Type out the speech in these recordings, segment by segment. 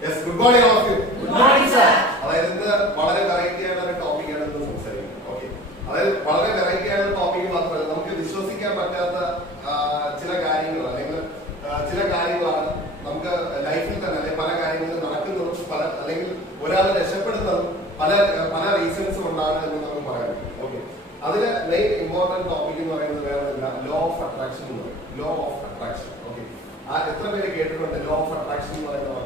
Yes, good morning all of you. Good morning, sir. അതായത് ഇന്ന് വളരെ വെറൈറ്റി ആയിട്ടുള്ള ടോപ്പിക്കാണ് ഇന്ന് സംസാരിക്കുന്നത്. ഓക്കെ, അതായത് വളരെ വെറൈറ്റി ആയിട്ടുള്ള ടോപ്പിക്ക് മാത്രമല്ല, നമുക്ക് വിശ്വസിക്കാൻ പറ്റാത്ത ചില കാര്യങ്ങൾ അല്ലെങ്കിൽ ചില കാര്യങ്ങളാണ് നമുക്ക് ലൈഫിൽ തന്നെ അല്ലെങ്കിൽ പല കാര്യങ്ങളും നടക്കുന്നതും പല അല്ലെങ്കിൽ ഒരാൾ രക്ഷപ്പെടുന്നതും പല പല റീസൺസ് കൊണ്ടാണ് എന്ന് നമുക്ക് പറയാൻ പറ്റും. ഓക്കെ, അതിന് മെയിൻ ഇമ്പോർട്ടന്റ് ടോപ്പിക് എന്ന് പറയുന്നത് വേറൊന്നുമില്ല, ലോ ഓഫ് അട്രാക്ഷൻ എന്ന് പറയും. Law of attraction. ഓക്കെ, എത്ര പേര് കേട്ടിട്ടുണ്ട് ലോ ഓഫ് അട്രാക്ഷൻ എന്ന് പറയുന്നത്?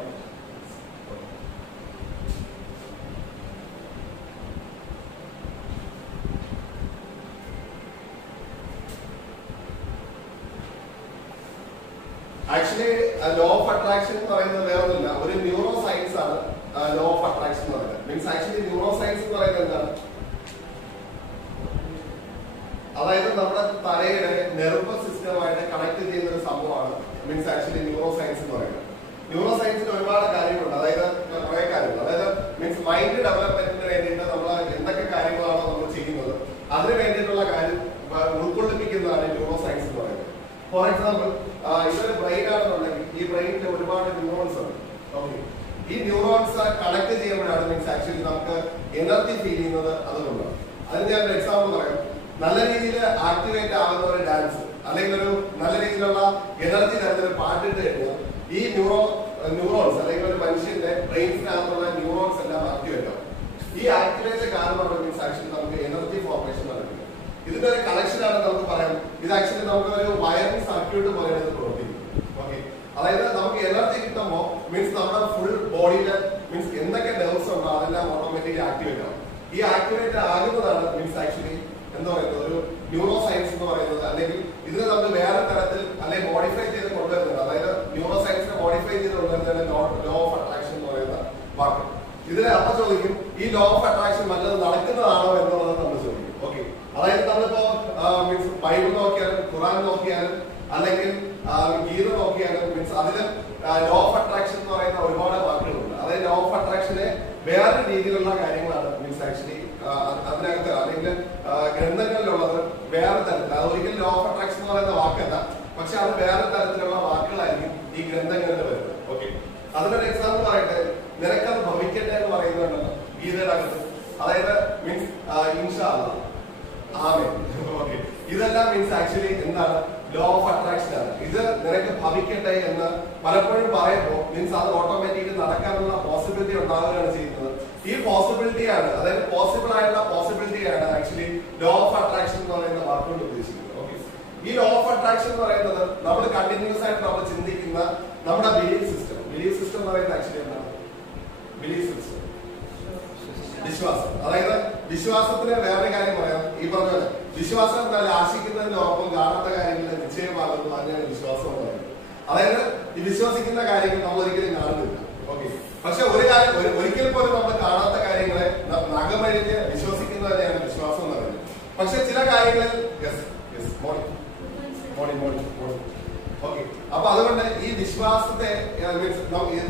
ആക്ച്വലി ലോ ഓഫ് അട്രാക്ഷൻ എന്ന് പറയുന്നത് വേറൊന്നുമില്ല, ഒരു ന്യൂറോ സയൻസ് ആണ് ലോ ഓഫ് അട്രാക്ഷൻ എന്ന് പറയുന്നത്. മീൻസ് ആക്ച്വലി ന്യൂറോ സയൻസ് എന്ന് പറയുന്നത് എന്താണ്? അതായത് നമ്മുടെ തലയുടെ നെർവസ് സിസ്റ്റമായിട്ട് കണക്ട് ചെയ്യുന്ന ഒരു സംഭവമാണ് മീൻസ് ആക്ച്വലി ന്യൂറോ സയൻസ് എന്ന് പറയുന്നത്. ന്യൂറോ സയൻസിൽ ഒരുപാട് കാര്യങ്ങളുണ്ട്, അതായത് കുറെ കാര്യങ്ങൾ, അതായത് മീൻസ് മൈൻഡ് ഡെവലപ്മെന്റിന് വേണ്ടിയിട്ട് നമ്മൾ എന്തൊക്കെ കാര്യങ്ങളാണോ നമ്മൾ ചെയ്യുന്നത് അതിന് വേണ്ടിയിട്ടുള്ള കാര്യം ഉൾക്കൊള്ളിപ്പിക്കുന്നതാണ് ന്യൂറോ സയൻസ് എന്ന് പറയുന്നത്. ഫോർ എക്സാമ്പിൾ, ഇതൊരു ബ്രെയിൻ ആണെന്നുണ്ടെങ്കിൽ ഈ ബ്രെയിനിൽ ഒരുപാട് ന്യൂറോൺസ് ഉണ്ട്. ഓക്കെ, ഈ ന്യൂറോൺസ് കണക്ട് ചെയ്യുമ്പോഴാണ് മീൻസ് ആക്ച്വലി നമുക്ക് എനർജി ഫീൽ ചെയ്യുന്നത്. അതുകൊണ്ടാണ്. അതിന് ഞാൻ ഒരു എക്സാമ്പിൾ പറയാം. നല്ല രീതിയിൽ ആക്ടിവേറ്റ് ആകുന്ന ഒരു ഡാൻസ് അല്ലെങ്കിൽ ഒരു നല്ല രീതിയിലുള്ള എനർജി തരുന്ന ഒരു പാട്ടിട്ട് കഴിഞ്ഞാൽ ഈ ന്യൂറോൺസ് അല്ലെങ്കിൽ ഒരു മനുഷ്യന്റെ ബ്രെയിൻസിനകത്തുള്ള ന്യൂറോൺസ് എല്ലാം ആക്ടിവേറ്റ് ആവും. ഈ ആക്ടിവേറ്റ് കാരണമാണ് മീൻസ് ആക്ച്വലി നമുക്ക് എനർജി ഫോർമേഷൻ നടക്കുന്നത്. ഇതിന്റെ ഒരു കണക്ഷൻ ആണ് നമുക്ക് പറയാം. ഇത് ആക്ച്വലി നമുക്ക് ഒരു വയറിംഗ് സർക്യൂട്ട് പോലെയാണ് ഇത് പ്രവർത്തിക്കുന്നത്. ഓക്കെ, അതായത് നമുക്ക് എനർജി കിട്ടുമ്പോൾ മീൻസ് നമ്മുടെ ഫുൾ ബോഡിയില് മീൻസ് എന്തൊക്കെ നെർവ്സ് ഉണ്ടോ അതെല്ലാം ഓട്ടോമാറ്റിക്കലി ആക്ടിവേറ്റ് ആവും. ഈ ആക്ടിവേറ്റ് ആകുന്നതാണ് മീൻസ് ആക്ച്വലി എന്താ പറയുന്നത് ഒരു ന്യൂറോ സയൻസ് എന്ന് പറയുന്നത്. അല്ലെങ്കിൽ ഇതിനെ നമുക്ക് വേറെ തരത്തിൽ അല്ലെങ്കിൽ മോഡിഫൈ ചെയ്ത് കൊണ്ടുവരുന്നത്, അതായത് ന്യൂറോ സയൻസിനെ മോഡിഫൈ ചെയ്ത് കൊണ്ടുവരുന്നതാണ് ലോ ഓഫ് അട്രാക്ഷൻ എന്ന് പറയുന്ന വാക്ക്. ഇതിനെ അപ്പൊ ചോദിക്കും, ഈ ലോ ഓഫ് അട്രാക്ഷൻ നല്ലത് നടക്കുന്നതാണോ എന്നുള്ളത് നമ്മൾ ചോദിക്കും. ഓക്കെ, അതായത് നമ്മളിപ്പോ മീൻസ് ബൈബിൾ നോക്കിയാലും ഖുറാൻ നോക്കിയാലും അല്ലെങ്കിൽ ഗീത നോക്കിയാലും മീൻസ് അതിന് ലോ ഓഫ് അട്രാക്ഷൻ എന്ന് പറയുന്ന ഒരുപാട് വാക്കുകളുണ്ട്. അതായത് ലോ ഓഫ് അട്രാക്ഷനെ വേറെ രീതിയിലുള്ള കാര്യങ്ങളാണ് മീൻസ് ആക്ച്വലി അതിനകത്ത് അല്ലെങ്കിൽ ഗ്രന്ഥങ്ങളിലുള്ളത് വേറെ തരത്തിൽ. അത് ഒരിക്കലും ലോ ഓഫ് അട്രാക്ഷൻ എന്ന് പറയുന്ന വാക്കല്ല, പക്ഷെ അത് വേറെ തരത്തിലുള്ള വാക്കുകളായിരിക്കും ഈ ഗ്രന്ഥങ്ങളിൽ വരുന്നത്. ഓക്കെ, അതിനൊരു എക്സാമ്പിൾ പറയട്ടെ. നിനക്കത് ഭവിക്കട്ടെ എന്ന് പറയുന്നുണ്ടല്ലോ ഗീതയുടെ അകത്ത്, അതായത് മീൻസ് ഇൻഷാ അല്ലാഹ്, ആമേൻ. ഓക്കെ, ഇതെല്ലാം മീൻസ് ആക്ച്വലി എന്താണ്? ലോ ഓഫ് അട്രാക്ഷൻ ആണ്. ഇത് നിനക്ക് ഭവിക്കട്ടെ എന്ന് പലപ്പോഴും പറയുമ്പോൾ മീൻസ് അത് ഓട്ടോമാറ്റിക്കലി നടക്കാനുള്ള പോസിബിലിറ്റി ഉണ്ടാവുകയാണ് ചെയ്യുന്നത്. ഈ പോസിബിലിറ്റിയാണ്, അതായത് പോസിബിൾ ആയിട്ടുള്ള പോസിബിലിറ്റിയാണ് ആക്ച്വലി ലോ ഓഫ് അട്രാക്ഷൻ എന്ന് പറയുന്ന വാക്കുകൊണ്ട് ഉദ്ദേശിക്കുന്നത്. ഓക്കെ, ഈ ലോ ഓഫ് അട്രാക്ഷൻ എന്ന് പറയുന്നത് നമ്മൾ കണ്ടിന്യൂസ് ആയിട്ട് നമ്മൾ ചിന്തിക്കുന്ന നമ്മുടെ ബിലീഫ് സിസ്റ്റം എന്ന് പറയുന്നത് ആക്ച്വലി എന്താണ്? ബിലീഫ് സിസ്റ്റം, വിശ്വാസം. അതായത് വിശ്വാസത്തിന് വേറെ കാര്യം പറയാം. ഈ പറഞ്ഞ പോലെ വിശ്വാസം എന്നാൽ ആശിക്കുന്നതിനോടൊപ്പം കാണാത്ത കാര്യങ്ങളുടെ നിശ്ചയമാകുന്നു, അതിനാണ് വിശ്വാസം എന്ന് പറയുന്നത്. അതായത് ഈ വിശ്വസിക്കുന്ന കാര്യങ്ങൾ നമ്മൾ ഒരിക്കലും കാണുന്നില്ല. ഓക്കെ, പക്ഷെ ഒരു കാര്യം ഒരിക്കൽ പോലും നമ്മൾ കാണാത്ത കാര്യങ്ങളെ നഖമഴിഞ്ഞ് വിശ്വസിക്കുന്നതിനെയാണ് വിശ്വാസം എന്ന് പറയുന്നത്. പക്ഷെ ചില കാര്യങ്ങളിൽ ഓക്കെ, അപ്പൊ അതുകൊണ്ട് ഈ വിശ്വാസത്തെ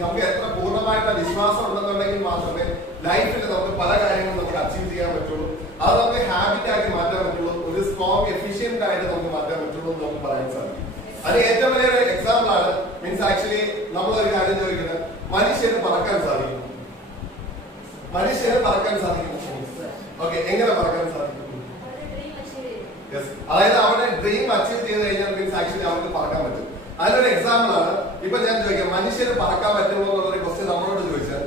നമുക്ക് എത്ര പൂർണ്ണമായിട്ടുള്ള വിശ്വാസം ഉണ്ടെന്നുണ്ടെങ്കിൽ മാത്രമേ ലൈഫിൽ നമുക്ക് പല കാര്യങ്ങളും നമുക്ക് അച്ചീവ് ചെയ്യാൻ പറ്റുള്ളൂ. അത് നമുക്ക് ഹാബിറ്റ് ആക്കി മാറ്റാൻ പറ്റുള്ളൂ, ഒരു സ്ട്രോങ് എഫിഷ്യന്റ് ആയിട്ട് നമുക്ക് മാറ്റാൻ പറ്റുള്ളൂ എന്ന് നമുക്ക് പറയാൻ സാധിക്കും. അതിന് ഏറ്റവും വലിയൊരു എക്സാമ്പിൾ ആണ് മീൻസ് ആക്ച്വലി നമ്മളൊരു കാര്യം ചോദിക്കുന്നത്, മനുഷ്യന് പറക്കാൻ സാധിക്കും. മനുഷ്യന് പറക്കാൻ സാധിക്കും. ഓക്കെ, എങ്ങനെ പറക്കാൻ സാധിക്കും? അതായത് അവരുടെ ഡ്രീം അച്ചീവ് ചെയ്ത് കഴിഞ്ഞാൽ മീൻസ് ആക്ച്വലി അവർക്ക് പറക്കാൻ പറ്റും. അതിനൊരു എക്സാമ്പിൾ ആണ് ഇപ്പൊ ഞാൻ ചോദിക്കാം, മനുഷ്യന് പറക്കാൻ പറ്റുമോ എന്നുള്ളൊരു ക്വസ്റ്റ്യൻ നമ്മളോട് ചോദിച്ചാൽ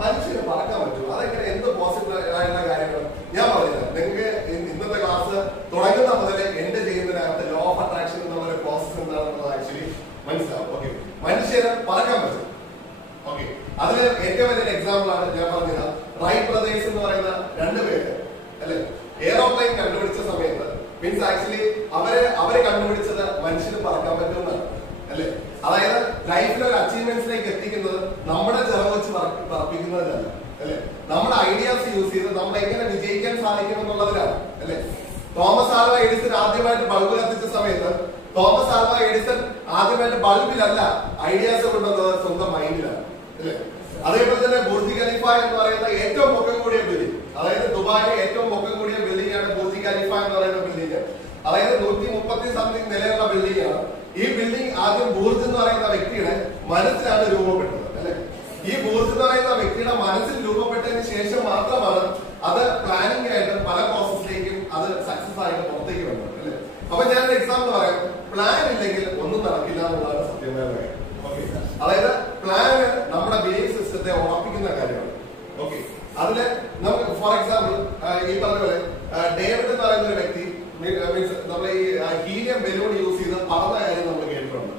മനുഷ്യന് പറക്കാൻ പറ്റും. അതെങ്ങനെ, എന്ത് പോസിബിൾ ആയിട്ടുള്ള കാര്യങ്ങൾ ഞാൻ പറഞ്ഞത് നിങ്ങൾക്ക് ഇന്നത്തെ ക്ലാസ് തുടങ്ങുന്ന മുതൽ എൻഡ് ചെയ്യുന്നതിനകത്ത് ലോ ഓഫ് അട്രാക്ഷൻ എന്നുള്ള പ്രോസസ് എന്താണെന്നുള്ളത് ആക്ച്വലി മനസ്സിലാവും. ഓക്കെ, മനുഷ്യന് പറക്കാൻ പറ്റും. ഓക്കെ, അതിന് ഏറ്റവും വലിയൊരു എക്സാമ്പിൾ ആണ് ഞാൻ പറഞ്ഞത് റൈറ്റ് ബ്രദേഴ്സ് എന്ന് പറയുന്ന രണ്ടുപേര് അല്ലെ എയറോപ്ലെയിൻ കണ്ടുപിടിച്ച സമയത്ത് മീൻസ് ആക്ച്വലി അവര് കണ്ടുപിടിച്ചത് മനുഷ്യന് പറക്കാൻ പറ്റുമെന്നാണ് അല്ലെ. അതായത് ലൈഫിൽ ഒരു അച്ചീവ്മെന്റ്സിലേക്ക് എത്തിക്കുന്നത് നമ്മുടെ ചെലവ് വെച്ച് പറപ്പിക്കുന്നതിനല്ല അല്ലെ, നമ്മുടെ ഐഡിയാസ് യൂസ് ചെയ്ത് നമ്മൾ എങ്ങനെ വിജയിക്കാൻ സാധിക്കും എന്നുള്ളതിലാണ് അല്ലെ. തോമസ് ആൽവ എഡിസൺ ആദ്യമായിട്ട് ബൾബ് കത്തിച്ച സമയത്ത് തോമസ് ആൽവ എഡിസൺ ആദ്യമായിട്ട് ബൾബിലല്ല ഐഡിയാസ് കൊണ്ടുവന്നത് സ്വന്തം മൈൻഡിലാണ് അല്ലെ. അതേപോലെ തന്നെ ബുർജ് ഖലീഫ എന്ന് പറയുന്ന ഏറ്റവും പൊക്കം കൂടിയ ബിൽഡിംഗ്, അതായത് ദുബായിലെ ഏറ്റവും പൊക്കം കൂടിയ ബിൽഡിംഗ് ആണ് ബുർജ് ഖലീഫ എന്ന് പറയുന്ന ബിൽഡിംഗ്. അതായത് 130 നിലയുള്ള ബിൽഡിംഗ് ആണ്. ഈ ബിൽഡിംഗ് ആദ്യം ബൂർജ് എന്ന് പറയുന്ന വ്യക്തിയുടെ മനസ്സിലാണ് രൂപപ്പെട്ടത് അല്ലെ. ഈ ബൂർജ് എന്ന് പറയുന്ന വ്യക്തിയുടെ മനസ്സിൽ രൂപപ്പെട്ടതിന് ശേഷം മാത്രമാണ് അത് പ്ലാനിംഗ് ആയിട്ട് പല പ്രോസസ്സിലേക്കും അത് സക്സസ് ആയിട്ട് പുറത്തേക്ക് വരുന്നത് അല്ലെ. അപ്പൊ ഞാനൊരു എക്സാമ്പിൾ പറയാം. പ്ലാൻ ഇല്ലെങ്കിൽ ഒന്നും നടക്കില്ല എന്നുള്ളതാണ് സത്യമായ കാര്യം. ഓക്കെ, അതായത് പ്ലാൻ നമ്മുടെ ബിലീഫ് സിസ്റ്റത്തെ ഉറപ്പിക്കുന്ന കാര്യമാണ്. ഓക്കെ, അതില് നമുക്ക് ഫോർ എക്സാമ്പിൾ ഈ പറഞ്ഞ പോലെ ഡേവിഡ് എന്ന് പറയുന്ന ഒരു വ്യക്തി മീൻസ് നമ്മൾ ഈ ഹീലിയം ബലൂൺ യൂസ് ചെയ്ത് പറന്ന കാര്യം നമ്മൾ കേട്ടിട്ടുണ്ട്.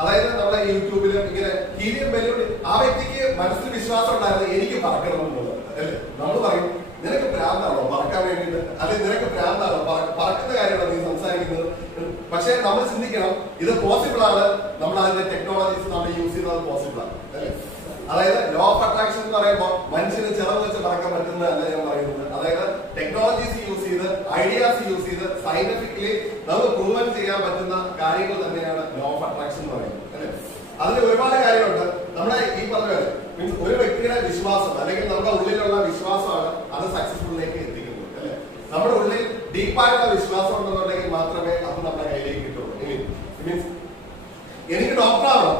അതായത് നമ്മളെ യൂട്യൂബിലും ഇങ്ങനെ ഹീലിയം ബലൂൺ ആ വ്യക്തിക്ക് മനസ്സിൽ വിശ്വാസം ഉണ്ടായിരുന്നു എനിക്ക് പറക്കണം എന്നുള്ളത് അല്ലേ. നമ്മൾ പറയും നിനക്ക് പ്രാന്താണോ പറക്കാൻ വേണ്ടിയിട്ട്, അല്ലെങ്കിൽ നിനക്ക് പ്രാന്താണോ പറക്കുന്ന കാര്യമാണോ നീ സംസാരിക്കുന്നത്. പക്ഷെ നമ്മൾ ചിന്തിക്കണം ഇത് പോസിബിൾ ആണ്. നമ്മൾ അതിന്റെ ടെക്നോളജീസ് നമ്മൾ യൂസ് ചെയ്യുന്നത് പോസിബിൾ ആണ് അല്ലേ. അതായത് ലോ ഓഫ് അട്രാക്ഷൻ എന്ന് പറയുമ്പോൾ മനുഷ്യന് ചിറവ് വെച്ച് പറക്കാൻ പറ്റുന്നതല്ല ഞാൻ പറയുന്നത്. അതായത് ടെക്നോളജീസ് യൂസ് ചെയ്ത് ഐഡിയാസ് യൂസ് ചെയ്ത് സയന്റിഫിക്കലി നമുക്ക് പ്രൂവൻ ചെയ്യാൻ പറ്റുന്ന കാര്യങ്ങൾ തന്നെയാണ് ലോ ഓഫ് അട്രാക്ഷൻ എന്ന് പറയുന്നത് അല്ലെ. അതിന് ഒരുപാട് കാര്യങ്ങളുണ്ട്. നമ്മുടെ ഈ പറഞ്ഞ പോലെ മീൻസ് ഒരു വ്യക്തിയുടെ വിശ്വാസം അല്ലെങ്കിൽ നമ്മുടെ ഉള്ളിലുള്ള വിശ്വാസമാണ് അത് സക്സസ്ഫുള്ളിലേക്ക് എത്തിക്കുന്നത് അല്ലെ. നമ്മുടെ ഉള്ളിൽ ഡീപ്പായിട്ടുള്ള വിശ്വാസം ഉണ്ടെന്നുണ്ടെങ്കിൽ മാത്രമേ അത് നമ്മുടെ കയ്യിലേക്ക് കിട്ടുള്ളൂ. മീൻസ് എനിക്ക് ഡോക്ടർ ആവണം,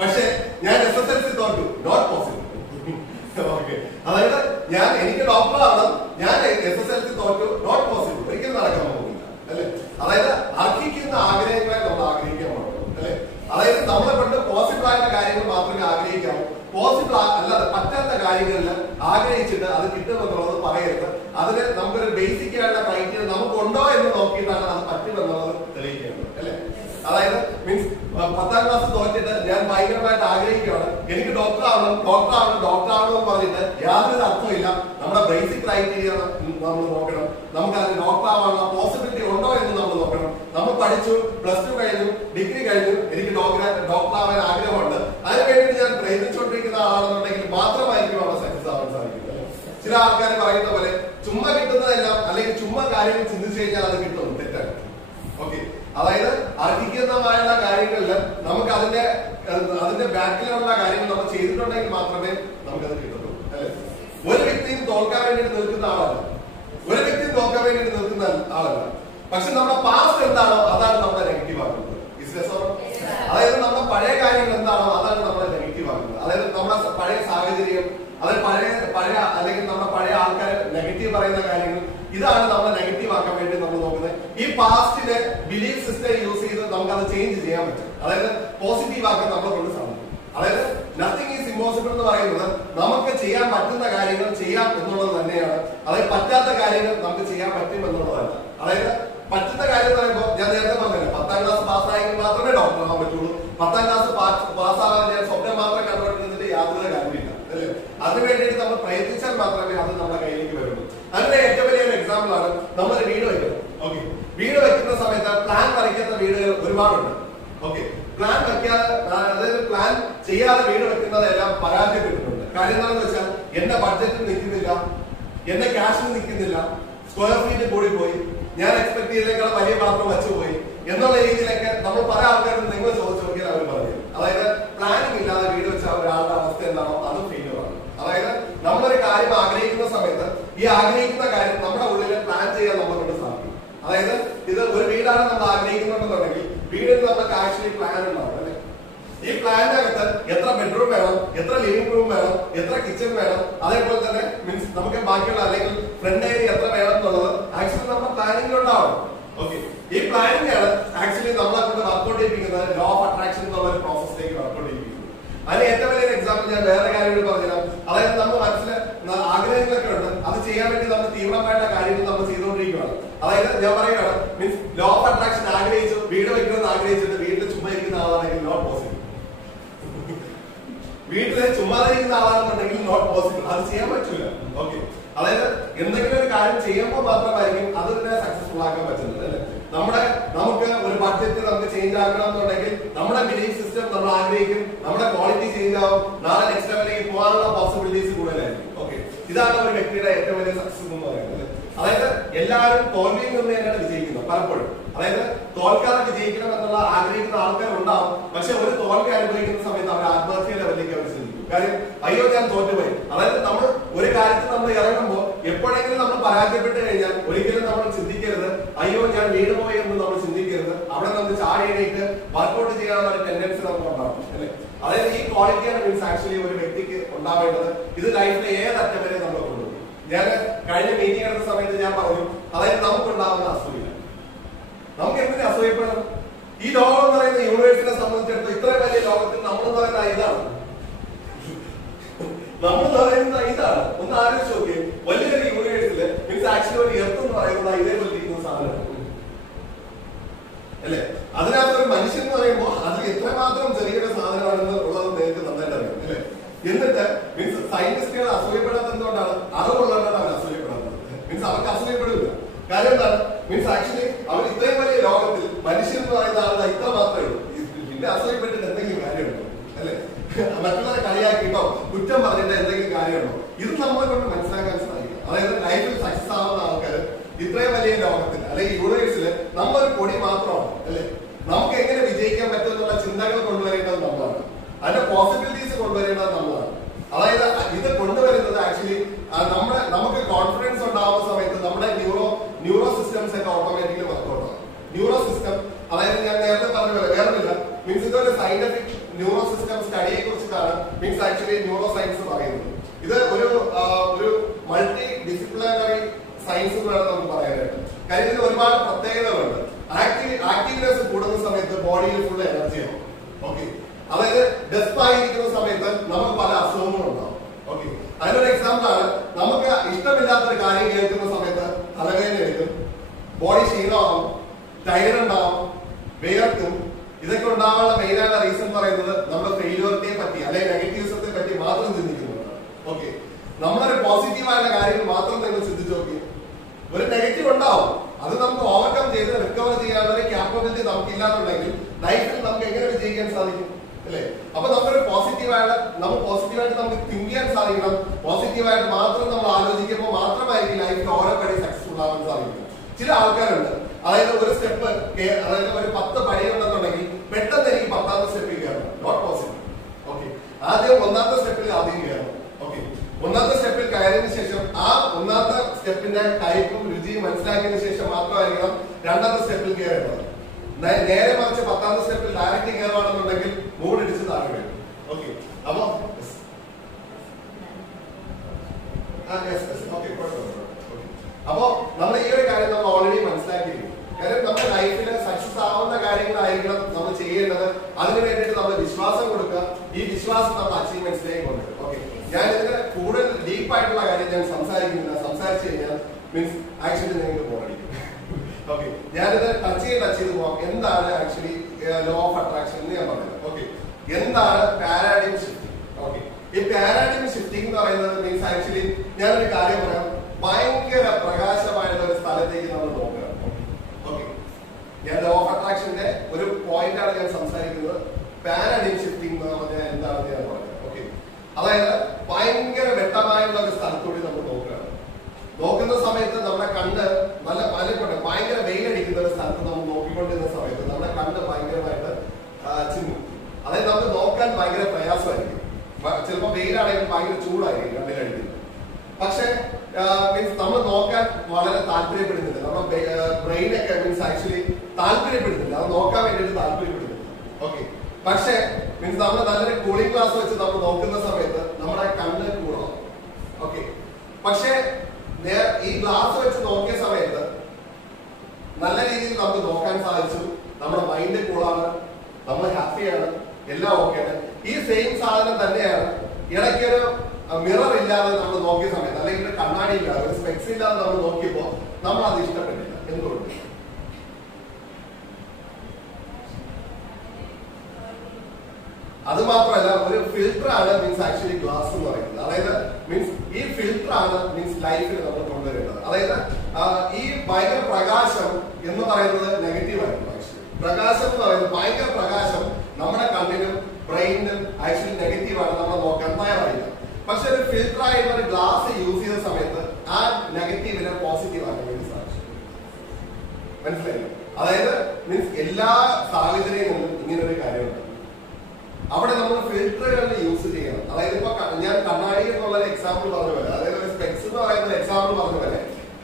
പക്ഷെ ഞാൻ SSLC തോറ്റു, നോട്ട് പോസിബിൾ. ഓക്കെ, അതായത് എനിക്ക് ഡോക്ടർ ആവണം, ഞാൻ SSLC തോറ്റു, നോട്ട് പോസിബിൾ, ഒരിക്കലും നടക്കാൻ പോകുന്നില്ല അല്ലെ. അതായത് അർഹിക്കുന്ന ആഗ്രഹങ്ങളെ നമ്മൾ ആഗ്രഹിക്കാൻ പാടുള്ളൂ അല്ലെ. അതായത് നമ്മളെ കൊണ്ട് പോസിബിൾ ആയിട്ടുള്ള കാര്യങ്ങൾ മാത്രമേ ആഗ്രഹിക്കാവൂ. പോസിബിൾ അല്ലാതെ പറ്റാത്ത കാര്യങ്ങളിൽ ആഗ്രഹിച്ചിട്ട് അത് കിട്ടുമെന്നുള്ളത് പറയരുത്. അതിന് നമുക്കൊരു ബേസിക് ആയിട്ടുള്ള ക്രൈറ്റീരിയ നമുക്കുണ്ടോ എന്ന് നോക്കിയിട്ടാണ് അത് പറ്റുമെന്നുള്ളത് തെളിയിക്കേണ്ടത് അല്ലെ. അതായത് മീൻസ് 10ാം ക്ലാസ് തോറ്റിട്ട് ഞാൻ ഭയങ്കരമായിട്ട് ആഗ്രഹിക്കുകയാണ് എനിക്ക് ഡോക്ടർ ആവണം എന്ന് പറഞ്ഞിട്ട് യാതൊരു അർത്ഥമില്ല. നമ്മുടെ ബേസിക് ക്രൈറ്റീരിയ നമ്മൾ നോക്കണം. നമുക്ക് അതിന് ഡോക്ടർ ആവാനുള്ള പോസിബിലിറ്റി ഉണ്ടോ എന്ന് നമ്മൾ നോക്കണം. നമ്മൾ പഠിച്ചു, +2 കഴിഞ്ഞു, ഡിഗ്രി കഴിഞ്ഞു, എനിക്ക് ഡോക്ടർ ആവാൻ ആഗ്രഹമുണ്ട്, അതിന് വേണ്ടിയിട്ട് ഞാൻ പ്രയത്നിച്ചുകൊണ്ടിരിക്കുന്ന ആളാണെന്നുണ്ടെങ്കിൽ മാത്രമായിരിക്കും അവിടെ സക്സസ് ആവാൻ സാധിക്കുന്നത്. ചില ആൾക്കാർ പറയുന്ന പോലെ ചുമ്മാ കിട്ടുന്നതെല്ലാം അല്ലെങ്കിൽ ചുമ്മാ കാര്യങ്ങൾ ചിന്തിച്ചു കഴിഞ്ഞാൽ അത് കിട്ടും, തെറ്റാണ്. ഓക്കെ, അതായത് അർഹിക്കുന്നതായുള്ള കാര്യങ്ങളിൽ നമുക്ക് അതിന്റെ ബാക്കിലുള്ള കാര്യങ്ങൾ നമ്മൾ ചെയ്തിട്ടുണ്ടെങ്കിൽ മാത്രമേ നമുക്കത് കിട്ടുള്ളൂ അല്ലെ. ഒരു വ്യക്തിയും തോൽക്കാൻ വേണ്ടിയിട്ട് നിൽക്കുന്ന ആളല്ല, പക്ഷെ നമ്മുടെ പാസ്റ്റ് എന്താണോ അതാണ് നമ്മളെ നെഗറ്റീവ് ആക്കുന്നത്. അതായത് നമ്മുടെ പഴയ കാര്യങ്ങൾ എന്താണോ അതാണ് നമ്മളെ നെഗറ്റീവ് ആക്കുന്നത്. അതായത് നമ്മുടെ പഴയ സാഹചര്യം, അതായത് പഴയ അല്ലെങ്കിൽ നമ്മുടെ പഴയ ആൾക്കാരെ നെഗറ്റീവ് പറയുന്ന കാര്യങ്ങൾ, ഇതാണ് നമ്മളെ നെഗറ്റീവ് ആക്കാൻ വേണ്ടി നമ്മൾ നോക്കുന്നത്. ഈ പാസ്റ്റിലെ ബിലീഫ് സിസ്റ്റം യൂസ് ചെയ്ത് നമുക്ക് അത് ചേഞ്ച് ചെയ്യാൻ പറ്റും. അതായത് പോസിറ്റീവ് ആക്കാൻ നമ്മളെ കൊണ്ട് സാധിക്കും. അതായത് നത്തിങ് ഈസ് ഇമ്പോസിബിൾ എന്ന് പറയുന്നത് നമുക്ക് ചെയ്യാൻ പറ്റുന്ന കാര്യങ്ങൾ ചെയ്യാം എന്നുള്ളത് തന്നെയാണ്. അതായത് പറ്റാത്ത കാര്യങ്ങൾ നമുക്ക് ചെയ്യാൻ പറ്റും എന്നുള്ളതല്ല. അതായത് പറ്റുന്ന കാര്യം എന്ന് പറയുമ്പോൾ ഞാൻ നേരത്തെ പറഞ്ഞില്ല, 10ാം ക്ലാസ് പാസ്സായെങ്കിൽ മാത്രമേ ഡോക്ടർ ആവാൻ പറ്റുള്ളൂ. 10ാം ക്ലാസ് പാസ്സാകാൻ ഞാൻ സ്വപ്നം മാത്രം കണ്ടുകൊണ്ടിരുന്നിട്ട് യാതൊരു കാര്യമില്ല അല്ലേ. അതിന് വേണ്ടിയിട്ട് നമ്മൾ പ്രയത്നിച്ചാൽ മാത്രമേ അത് നമ്മുടെ കയ്യിലേക്ക് വരുള്ളൂ. അതിന്റെ ഏറ്റവും വലിയൊരു എക്സാമ്പിൾ ആണ് നമ്മളൊരു വീട് വെക്കുന്നത്. ഓക്കെ, വീട് വെക്കുന്ന സമയത്ത് പ്ലാൻ വരയ്ക്കുന്ന വീടുകൾ ഒരുപാടുണ്ട്. ഓക്കെ, പ്ലാൻ വെക്കാതെ അതായത് പ്ലാൻ ചെയ്യാതെ വീട് വെക്കുന്നതെല്ലാം പരാജയപ്പെട്ടിട്ടുണ്ട്. കാര്യം എന്താണെന്ന് വെച്ചാൽ എന്റെ ബഡ്ജറ്റിൽ നിൽക്കുന്നില്ല, എന്റെ ക്യാഷിൽ നിൽക്കുന്നില്ല, സ്ക്വയർ ഫീറ്റ് കൂടി പോയി, ഞാൻ എക്സ്പെക്ട് ചെയ്തേക്കാൾ വലിയ പാത്രം വെച്ചുപോയി എന്നുള്ള രീതിയിലൊക്കെ നമ്മൾ പല ആൾക്കാരും നിങ്ങൾ ചോദിച്ചു നോക്കിയാൽ അവർ പറഞ്ഞു. അതായത് പ്ലാനിങ് ഇല്ലാതെ വീട് വെച്ച ഒരാളുടെ അവസ്ഥ എന്താണോ അത് ഫെയിലിയർ ആണ്. അതായത് നമ്മളൊരു കാര്യം ആഗ്രഹിക്കുന്ന സമയത്ത് ഈ ആഗ്രഹിക്കുന്ന കാര്യം നമ്മുടെ ഉള്ളിൽ പ്ലാൻ ചെയ്യാൻ നമ്മളെ കൊണ്ട് സാധിക്കും. അതായത് ഇത് ഒരു വീടാണ് നമ്മൾ ആഗ്രഹിക്കുന്നുണ്ടെന്നുണ്ടെങ്കിൽ വീടിന് നമുക്ക് ആക്ച്വലി പ്ലാൻ ഉണ്ടാവും അല്ലെ. ഈ പ്ലാനിന്റെ അകത്ത് എത്ര ബെഡ്റൂം വേണം, എത്ര ലിവിംഗ് റൂം വേണം, എത്ര കിച്ചൺ വേണം, അതേപോലെ തന്നെ മീൻസ് നമുക്ക് ബാക്കിയുള്ള അല്ലെങ്കിൽ ഫ്രണ്ട് ഏരിയ എത്ര വേണം എന്നുള്ളത് ആക്ച്വലി നമ്മുടെ പ്ലാനിങ്ങിലുണ്ടാവും. ഓക്കെ, ഈ പ്ലാനിങ് ആണ് ആക്ച്വലി നമ്മളെ കൊണ്ട് വർക്ക്ഔട്ട് ചെയ്യിപ്പിക്കുന്നത് ലോ ഓഫ് അട്രാക്ഷൻ എന്നുള്ള ഒരു പ്രോസസ്സിലേക്ക് വർക്ക്ഔട്ട് ചെയ്യിപ്പിക്കുന്നത്. അതിന് ഏറ്റവും വലിയൊരു എക്സാമ്പിൾ ഞാൻ വേറെ കാര്യം കൂടി പറഞ്ഞുതരാം. അതായത് നമ്മുടെ മനസ്സിൽ ആഗ്രഹങ്ങളൊക്കെ ഉണ്ട്, അത് ചെയ്യാൻ വേണ്ടി നമ്മൾ തീവ്രമായിട്ടുള്ള കാര്യങ്ങൾ നമ്മൾ ചെയ്തുകൊണ്ടിരിക്കുകയാണ്. അതായത് ഞാൻ പറയുകയാണ് മീൻസ് ലോ ഓഫ് അട്രാക്ഷൻ ആഗ്രഹിച്ചു, വീട് വെക്കണമെന്ന് ആഗ്രഹിച്ചിട്ട് വീട്ടിൽ ചുമ്മാ ഇരിക്കുന്ന ആളാണെങ്കിൽ നോട്ട് പോസിബിൾ. വീട്ടില് ചുമ്മാതിരിക്കുന്ന ആളാണെന്നുണ്ടെങ്കിൽ നോട്ട് പോസിബിൾ, അത് ചെയ്യാൻ പറ്റൂല. ഓക്കെ, അതായത് എന്തെങ്കിലും ഒരു കാര്യം ചെയ്യുമ്പോൾ മാത്രമായിരിക്കും അതിനെ സക്സസ്ഫുൾ ആക്കാൻ പറ്റുന്നത് അല്ലെ. നമുക്ക് ഒരു ബഡ്ജറ്റ് നമുക്ക് ചേഞ്ച് ആക്കണം എന്നുണ്ടെങ്കിൽ നമ്മുടെ ബിലീഫ് സിസ്റ്റം നമ്മൾ ആഗ്രഹിക്കും, നമ്മുടെ ക്വാളിറ്റി ചേഞ്ച് ആവും, നാളെ നെക്സ്റ്റ് ലെവലിലേക്ക് പോകാനുള്ള പോസിബിലിറ്റീസ് കൂടുതലായിരിക്കും. ഓക്കെ, ഇതാണ് ഒരു വ്യക്തിയുടെ ഏറ്റവും വലിയ സക്സസ് എന്ന് പറയുന്നത്. അതായത് എല്ലാവരും തോൽവിയിൽ നിന്ന് തന്നെയാണ് വിജയിക്കുന്നത് പലപ്പോഴും. അതായത് തോൽക്കാതെ വിജയിക്കണം എന്നുള്ള ആഗ്രഹിക്കുന്ന ആൾക്കാരുണ്ടാവും, പക്ഷെ ഒരു തോൽവി അനുഭവിക്കുന്ന സമയത്ത് അവർ ആത്മഹത്യ ലെവലിലേക്ക് അവർ ചിന്തിക്കും. കാര്യം അയ്യോ ഞാൻ തോറ്റുപോയി. അതായത് നമ്മൾ ഒരു കാര്യത്തിൽ നമ്മൾ ഇറങ്ങുമ്പോൾ എപ്പോഴെങ്കിലും നമ്മൾ പരാജയപ്പെട്ട് കഴിഞ്ഞാൽ ഒരിക്കലും നമ്മൾ ചിന്തിക്കരുത് അയ്യോ ഞാൻ വീണുപോയി എന്ന് നമ്മൾ ചിന്തിക്കരുത്. അവിടെ നമുക്ക് ചാടി എണീറ്റ് വർക്ക്ഔട്ട് ചെയ്യാനുള്ള ഒരു ടെൻഡൻസി നമുക്ക് ഉണ്ടാവും അല്ലെ. അതായത് ഈ ക്വാളിറ്റി ക്വാളിറ്റിയാണ് മീൻസ് ആക്ച്വലി ഒരു വ്യക്തിക്ക് ഉണ്ടാവേണ്ടത്. ഇത് ലൈഫിലെ ഏതറ്റം വരെ നമ്മൾ കൊണ്ടുപോകും. ഞാൻ കഴിഞ്ഞ മീറ്റിംഗ് എടുത്ത സമയത്ത് ഞാൻ പറഞ്ഞു, അതായത് നമുക്കുണ്ടാകുന്ന അസൂയ, നമുക്ക് എന്തിനു അസൂയപ്പെടണം? ഈ ലോകം എന്ന് പറയുന്ന യൂണിവേഴ്സിനെ സംബന്ധിച്ചിടത്തോളം ഇത്രയും വലിയ ലോകത്തിൽ നമ്മൾ പറയുന്ന ഇതാണ്, നമ്മൾ പറയുന്ന ഇതാണ്. ഒന്ന് ആലോചിച്ച് നോക്കിയേ, വലിയൊരു യൂണിവേഴ്സില് മീൻസ് ആക്ച്വലി ഒരു എർത്ത് എന്ന് പറയുന്നത് ഇതേപോലെ ഇരിക്കുന്ന സാധനം അല്ലെ? അതിനകത്ത് ഒരു മനുഷ്യൻ എന്ന് പറയുമ്പോൾ അത് എത്രമാത്രം ചെറിയൊരു സാധനമാണെന്ന് ഉള്ളത് നിങ്ങൾക്ക് നന്നായിട്ട് അറിയാം അല്ലെ? എന്നിട്ട് മീൻസ് സയന്റിസ്റ്റുകൾ അസൂയപ്പെടാത്തത് എന്തുകൊണ്ടാണ്? അറിവുള്ളവരാണ് അവർ അസൂയപ്പെടാത്തത്. മീൻസ് അവർക്ക് അസൂയപ്പെടില്ല. കാര്യം എന്താണ്? മീൻസ് ആക്ച്വലി അവർ ഇത്രയും വലിയ ലോകത്തിൽ മനുഷ്യൻ എന്ന് പറയുന്ന ആളുടെ ഇത്ര മാത്രമേ ഉള്ളൂ. പിന്നെ അസൂയപ്പെട്ടിട്ട് എന്തെങ്കിലും കാര്യമുണ്ടോ അല്ലെ? മറ്റുള്ളവരെ കളിയാക്കിയിട്ടോ കുറ്റം പറഞ്ഞിട്ട് എന്തെങ്കിലും കാര്യമുണ്ടോ? ഇത് നമ്മളെ കൊണ്ട് മനസ്സിലാക്കാൻ സാധിക്കും. അതായത് ലൈഫിൽ സക്സസ് ആവുന്ന ആൾക്കാർ ഇത്രയും വലിയ ലോകത്തിൽ അല്ലെങ്കിൽ യൂണിവേഴ്സിൽ നമ്മളൊരു പൊടി മാത്രമാണ് അല്ലെ? നമുക്ക് എങ്ങനെ വിജയിക്കാൻ പറ്റും എന്നുള്ള ചിന്തകൾ കൊണ്ടുവരേണ്ടത് നമ്മളാണ്. അതിന്റെ പോസിബിലിറ്റീസ് കൊണ്ടുവരേണ്ടത് നമ്മളാണ്. അതായത് ഇത് കൊണ്ടുവരുന്നത് ആക്ച്വലി നമുക്ക് കോൺഫിഡൻസ് ഉണ്ടാവുന്ന സമയത്ത് നമ്മുടെ ന്യൂറോ സിസ്റ്റംസ് ഒക്കെ ഓട്ടോമാറ്റിക്കലി വർക്ക്ഔട്ട് ആവും. ന്യൂറോ സിസ്റ്റം അതായത് ഞാൻ നേരത്തെ പറഞ്ഞ പോലെ വേറൊന്നുമില്ല, മീൻസ് ഇതൊരു സയന്റിഫിക് ന്യൂറോ സിസ്റ്റം സ്റ്റഡിയെ കുറിച്ചിട്ടാണ് മീൻസ് ആക്ച്വലി ന്യൂറോ സയൻസ് പറയുന്നത്. ഇത് ഒരു മൾട്ടി ഡിസിപ്ലിനറി സയൻസ് എന്നാണ് നമുക്ക് പറയാനായിട്ട്. കാര്യം ഇതിന് ഒരുപാട് പ്രത്യേകതകളുണ്ട്. ആക്റ്റീവ്നെസ് കൂടുന്ന സമയത്ത് ബോഡിയിൽ ഫുൾ എനർജിയാവും. ഓക്കെ, അതായത് ഡെസ്പ് ആയിരിക്കുന്ന സമയത്ത് നമുക്ക് പല അസുഖങ്ങളും ഉണ്ടാവും. ഓക്കെ, അതിനൊരു എക്സാമ്പിൾ ആണ്, നമുക്ക് ഇഷ്ടമില്ലാത്തൊരു കാര്യം കേൾക്കുന്ന സമയത്ത് തലവേദന എടുക്കും, ബോഡി ക്ഷീണമാവും, ടയർഡ് ഉണ്ടാവും, വേർക്കും. ഇതൊക്കെ ഉണ്ടാവാനുള്ള മെയിൻ ആയിട്ടുള്ള റീസൺ പറയുന്നത് നമ്മുടെ ഫെയിലിയറിനെ പറ്റി അല്ലെങ്കിൽ നെഗറ്റീവ്സത്തെ പറ്റി മാത്രം ചിന്തിക്കുന്നുണ്ട്. ഓക്കെ, നമ്മളൊരു പോസിറ്റീവായുള്ള കാര്യങ്ങൾ മാത്രം നിങ്ങൾ ചിന്തിച്ചു നോക്കി. ഒരു നെഗറ്റീവ് ഉണ്ടാവും, അത് നമുക്ക് ഓവർകം ചെയ്ത് റിക്കവർ ചെയ്യാനുള്ള ഒരു ക്യാപ്പബിലിറ്റി നമുക്കില്ലാന്നുണ്ടെങ്കിൽ ലൈഫിൽ നമുക്ക് എങ്ങനെ വിജയിക്കാൻ സാധിക്കും അല്ലെ? അപ്പൊ നമുക്കൊരു പോസിറ്റീവായിട്ട് നമുക്ക് തിങ്ക് ചെയ്യാൻ സാധിക്കണം. പോസിറ്റീവായിട്ട് മാത്രം നമ്മൾ ആലോചിക്കുമ്പോൾ മാത്രമായിരിക്കും ലൈഫിൽ ഓരോ പടി സക്സസ്ഫുൾ ആവാൻ സാധിക്കും. ചില ആൾക്കാരുണ്ട്, അതായത് ഒരു സ്റ്റെപ്പ്, അതായത് ഒരു 10 പടി ഉണ്ടെന്നുണ്ടെങ്കിൽ പെട്ടെന്ന് എനിക്ക് 10ാമത്തെ സ്റ്റെപ്പിൽ കയറണം. Not possible. ഓക്കെ, ആദ്യം 1ാമത്തെ സ്റ്റെപ്പിൽ ആദ്യം കയറണം. ഓക്കെ, 1ാമത്തെ സ്റ്റെപ്പിൽ കയറിയതിനു ശേഷം ആ 1ാമത്തെ സ്റ്റെപ്പിന്റെ ടൈപ്പും രുചിയും മനസ്സിലാക്കിയതിനു ശേഷം മാത്രമായിരിക്കണം 2ാമത്തെ സ്റ്റെപ്പിൽ കയറേണ്ടത്. നേരെ മറിച്ച് 10ാമത്തെ സ്റ്റെപ്പിൽ ഡയറക്റ്റ് കയറുകയാണെന്നുണ്ടെങ്കിൽ മൂടിടിച്ച് താഴെ വരും. ഓക്കെ, അപ്പൊ അപ്പോ നമ്മൾ ഈ ഒരു കാര്യം നമ്മൾ ഓൾറെഡി മനസ്സിലാക്കിയിരിക്കും. കാര്യം നമ്മുടെ ലൈഫിൽ സക്സസ് ആവുന്ന കാര്യങ്ങളായിരിക്കണം നമ്മൾ ചെയ്യേണ്ടത്. അതിനു വേണ്ടിയിട്ട് നമ്മൾ വിശ്വാസം കൊടുക്കുക. ഈ വിശ്വാസം നമ്മൾ അച്ചീവ്മെന്റ്സിലേക്ക് കൊണ്ടുവരും. ഓക്കെ, ഞാൻ ഇതിന് കൂടുതൽ ഡീപ്പായിട്ടുള്ള കാര്യം ഞാൻ സംസാരിക്കുന്നില്ല. സംസാരിച്ചു കഴിഞ്ഞാൽ മീൻസ് ആക്ച്വലി നിങ്ങൾക്ക് ബോറടിക്കും. ഓക്കെ, ഞാനിത് ടച്ച് ചെയ്ത് പോവാം. എന്താണ് ആക്ച്വലി ലോ ഓഫ് അട്രാക്ഷൻ എന്ന് ഞാൻ പറഞ്ഞത്. ഓക്കെ, എന്താണ് പാരാഡിം ഷിഫ്റ്റിംഗ്? ഓക്കെ, ഈ പാരാഡിം ഷിഫ്റ്റിംഗ് എന്ന് പറയുന്നത് മീൻസ് ആക്ച്വലി ഞാനൊരു കാര്യം പറയാം, ഭയങ്കര പ്രകാശമായിട്ടുള്ള ഒരു സ്ഥലത്തേക്ക് നമ്മൾ നോക്കുക. ഓക്കെ, ഞാൻ ലോ ഓഫ് അട്രാക്ഷന്റെ ഒരു പോയിന്റ് ആണ് ഞാൻ സംസാരിക്കുന്നത്. പാരാഡിം ഷിഫ്റ്റിംഗ് എന്ന് പറഞ്ഞാൽ എന്താണെന്ന് ഞാൻ പറഞ്ഞത്. ഓക്കെ, അതായത് ഭയങ്കര വ്യക്തമായുള്ള ഒരു സ്ഥലത്തൂടി നമ്മൾ നോക്കുകയാണ്. നോക്കുന്ന സമയത്ത് നമ്മുടെ കണ്ണ് നല്ല ഭയങ്കര വെയിലടിക്കുന്ന ഒരു സ്ഥലത്ത് നമ്മൾ നോക്കിക്കൊണ്ടിരുന്ന സമയത്ത് നമ്മുടെ കണ്ണ് ഭയങ്കരമായിട്ട് ചിന്നും. അതായത് നമുക്ക് നോക്കാൻ ഭയങ്കര പ്രയാസമായിരിക്കും. ചിലപ്പോൾ വെയിലാണെങ്കിൽ ഭയങ്കര ചൂടായിരിക്കും കണ്ണിലടിക്കുന്നത്. പക്ഷെ മീൻസ് നമ്മൾ നോക്കാൻ വളരെ താല്പര്യപ്പെടുന്നില്ല. നമ്മുടെ ബ്രെയിനൊക്കെ മീൻസ് ആക്ച്വലി താല്പര്യപ്പെടുന്നില്ല, അത് നോക്കാൻ വേണ്ടിയിട്ട് താല്പര്യപ്പെടുന്നില്ല. ഓക്കെ, പക്ഷെ മീൻസ് നമ്മൾ നല്ലൊരു കൂളിംഗ് ഗ്ലാസ് വെച്ച് നമ്മൾ നോക്കുന്ന സമയത്ത് നമ്മുടെ കണ്ണ് കൂടണം. ഓക്കെ, പക്ഷെ ഈ ഗ്ലാസ് വെച്ച് നോക്കിയ സമയത്ത് നല്ല രീതിയിൽ നമുക്ക് നോക്കാൻ സാധിച്ചു. നമ്മുടെ മൈൻഡ് കൂളാണ്, നമ്മൾ ഹാപ്പിയാണ്, എല്ലാം ഓക്കെയാണ്. ഈ സെയിം സാധനം തന്നെയാണ് ഇടയ്ക്കൊരു മിറർ ഇല്ലാതെ നമ്മൾ നോക്കിയ സമയത്ത്, അല്ലെങ്കിൽ ഒരു കണ്ണാടി ഇല്ലാതെ ഒരു സ്പെക്സ് ഇല്ലാതെ നമ്മൾ നോക്കിയപ്പോൾ നമ്മൾ അത് ഇഷ്ടപ്പെട്ടില്ല. എന്തുകൊണ്ട്? അത് മാത്രമല്ല, ഒരു ഫിൽട്ടർ ആണ് മീൻസ് ആക്ച്വലി ഗ്ലാസ് എന്ന് പറയുന്നത്. അതായത് മീൻസ് ഈ ഫിൽട്ടർ ആണ് മീൻസ് ലൈഫിൽ നമ്മൾ കൊണ്ടുവരേണ്ടത്. അതായത് ഈ ഭയങ്കര പ്രകാശം എന്ന് പറയുന്നത് നെഗറ്റീവ് ആയിരുന്നു. ആക്ച്വലി പ്രകാശം എന്ന് പറയുന്നത് ഭയങ്കര പ്രകാശം നമ്മുടെ കണ്ണിനും ബ്രെയിനിനും ആക്ച്വലി നെഗറ്റീവ് ആണ്, നമ്മൾ നോക്കാൻ തയ്യാറായില്ല. പക്ഷെ ഒരു ഫിൽട്ടർ ആയിട്ടുള്ള ഒരു ഗ്ലാസ് യൂസ് ചെയ്ത സമയത്ത് ആ നെഗറ്റീവിനെ പോസിറ്റീവ് ആക്കാൻ വേണ്ടി സാധിച്ചു. മനസ്സിലായില്ല? അതായത് മീൻസ് എല്ലാ സാഹചര്യങ്ങളിലും ഇങ്ങനെ ഒരു കാര്യമുണ്ട്. അവിടെ നമ്മൾ ഫിൽറ്ററുകൾ യൂസ് ചെയ്യണം. അതായത് ഇപ്പൊ ഞാൻ കണ്ണാടി എന്നുള്ള എക്സാമ്പിൾ പറഞ്ഞ പോലെ, അതായത് ഒരു സ്പെക്സ് എന്ന് പറയുന്ന എക്സാമ്പിൾ പറഞ്ഞ പോലെ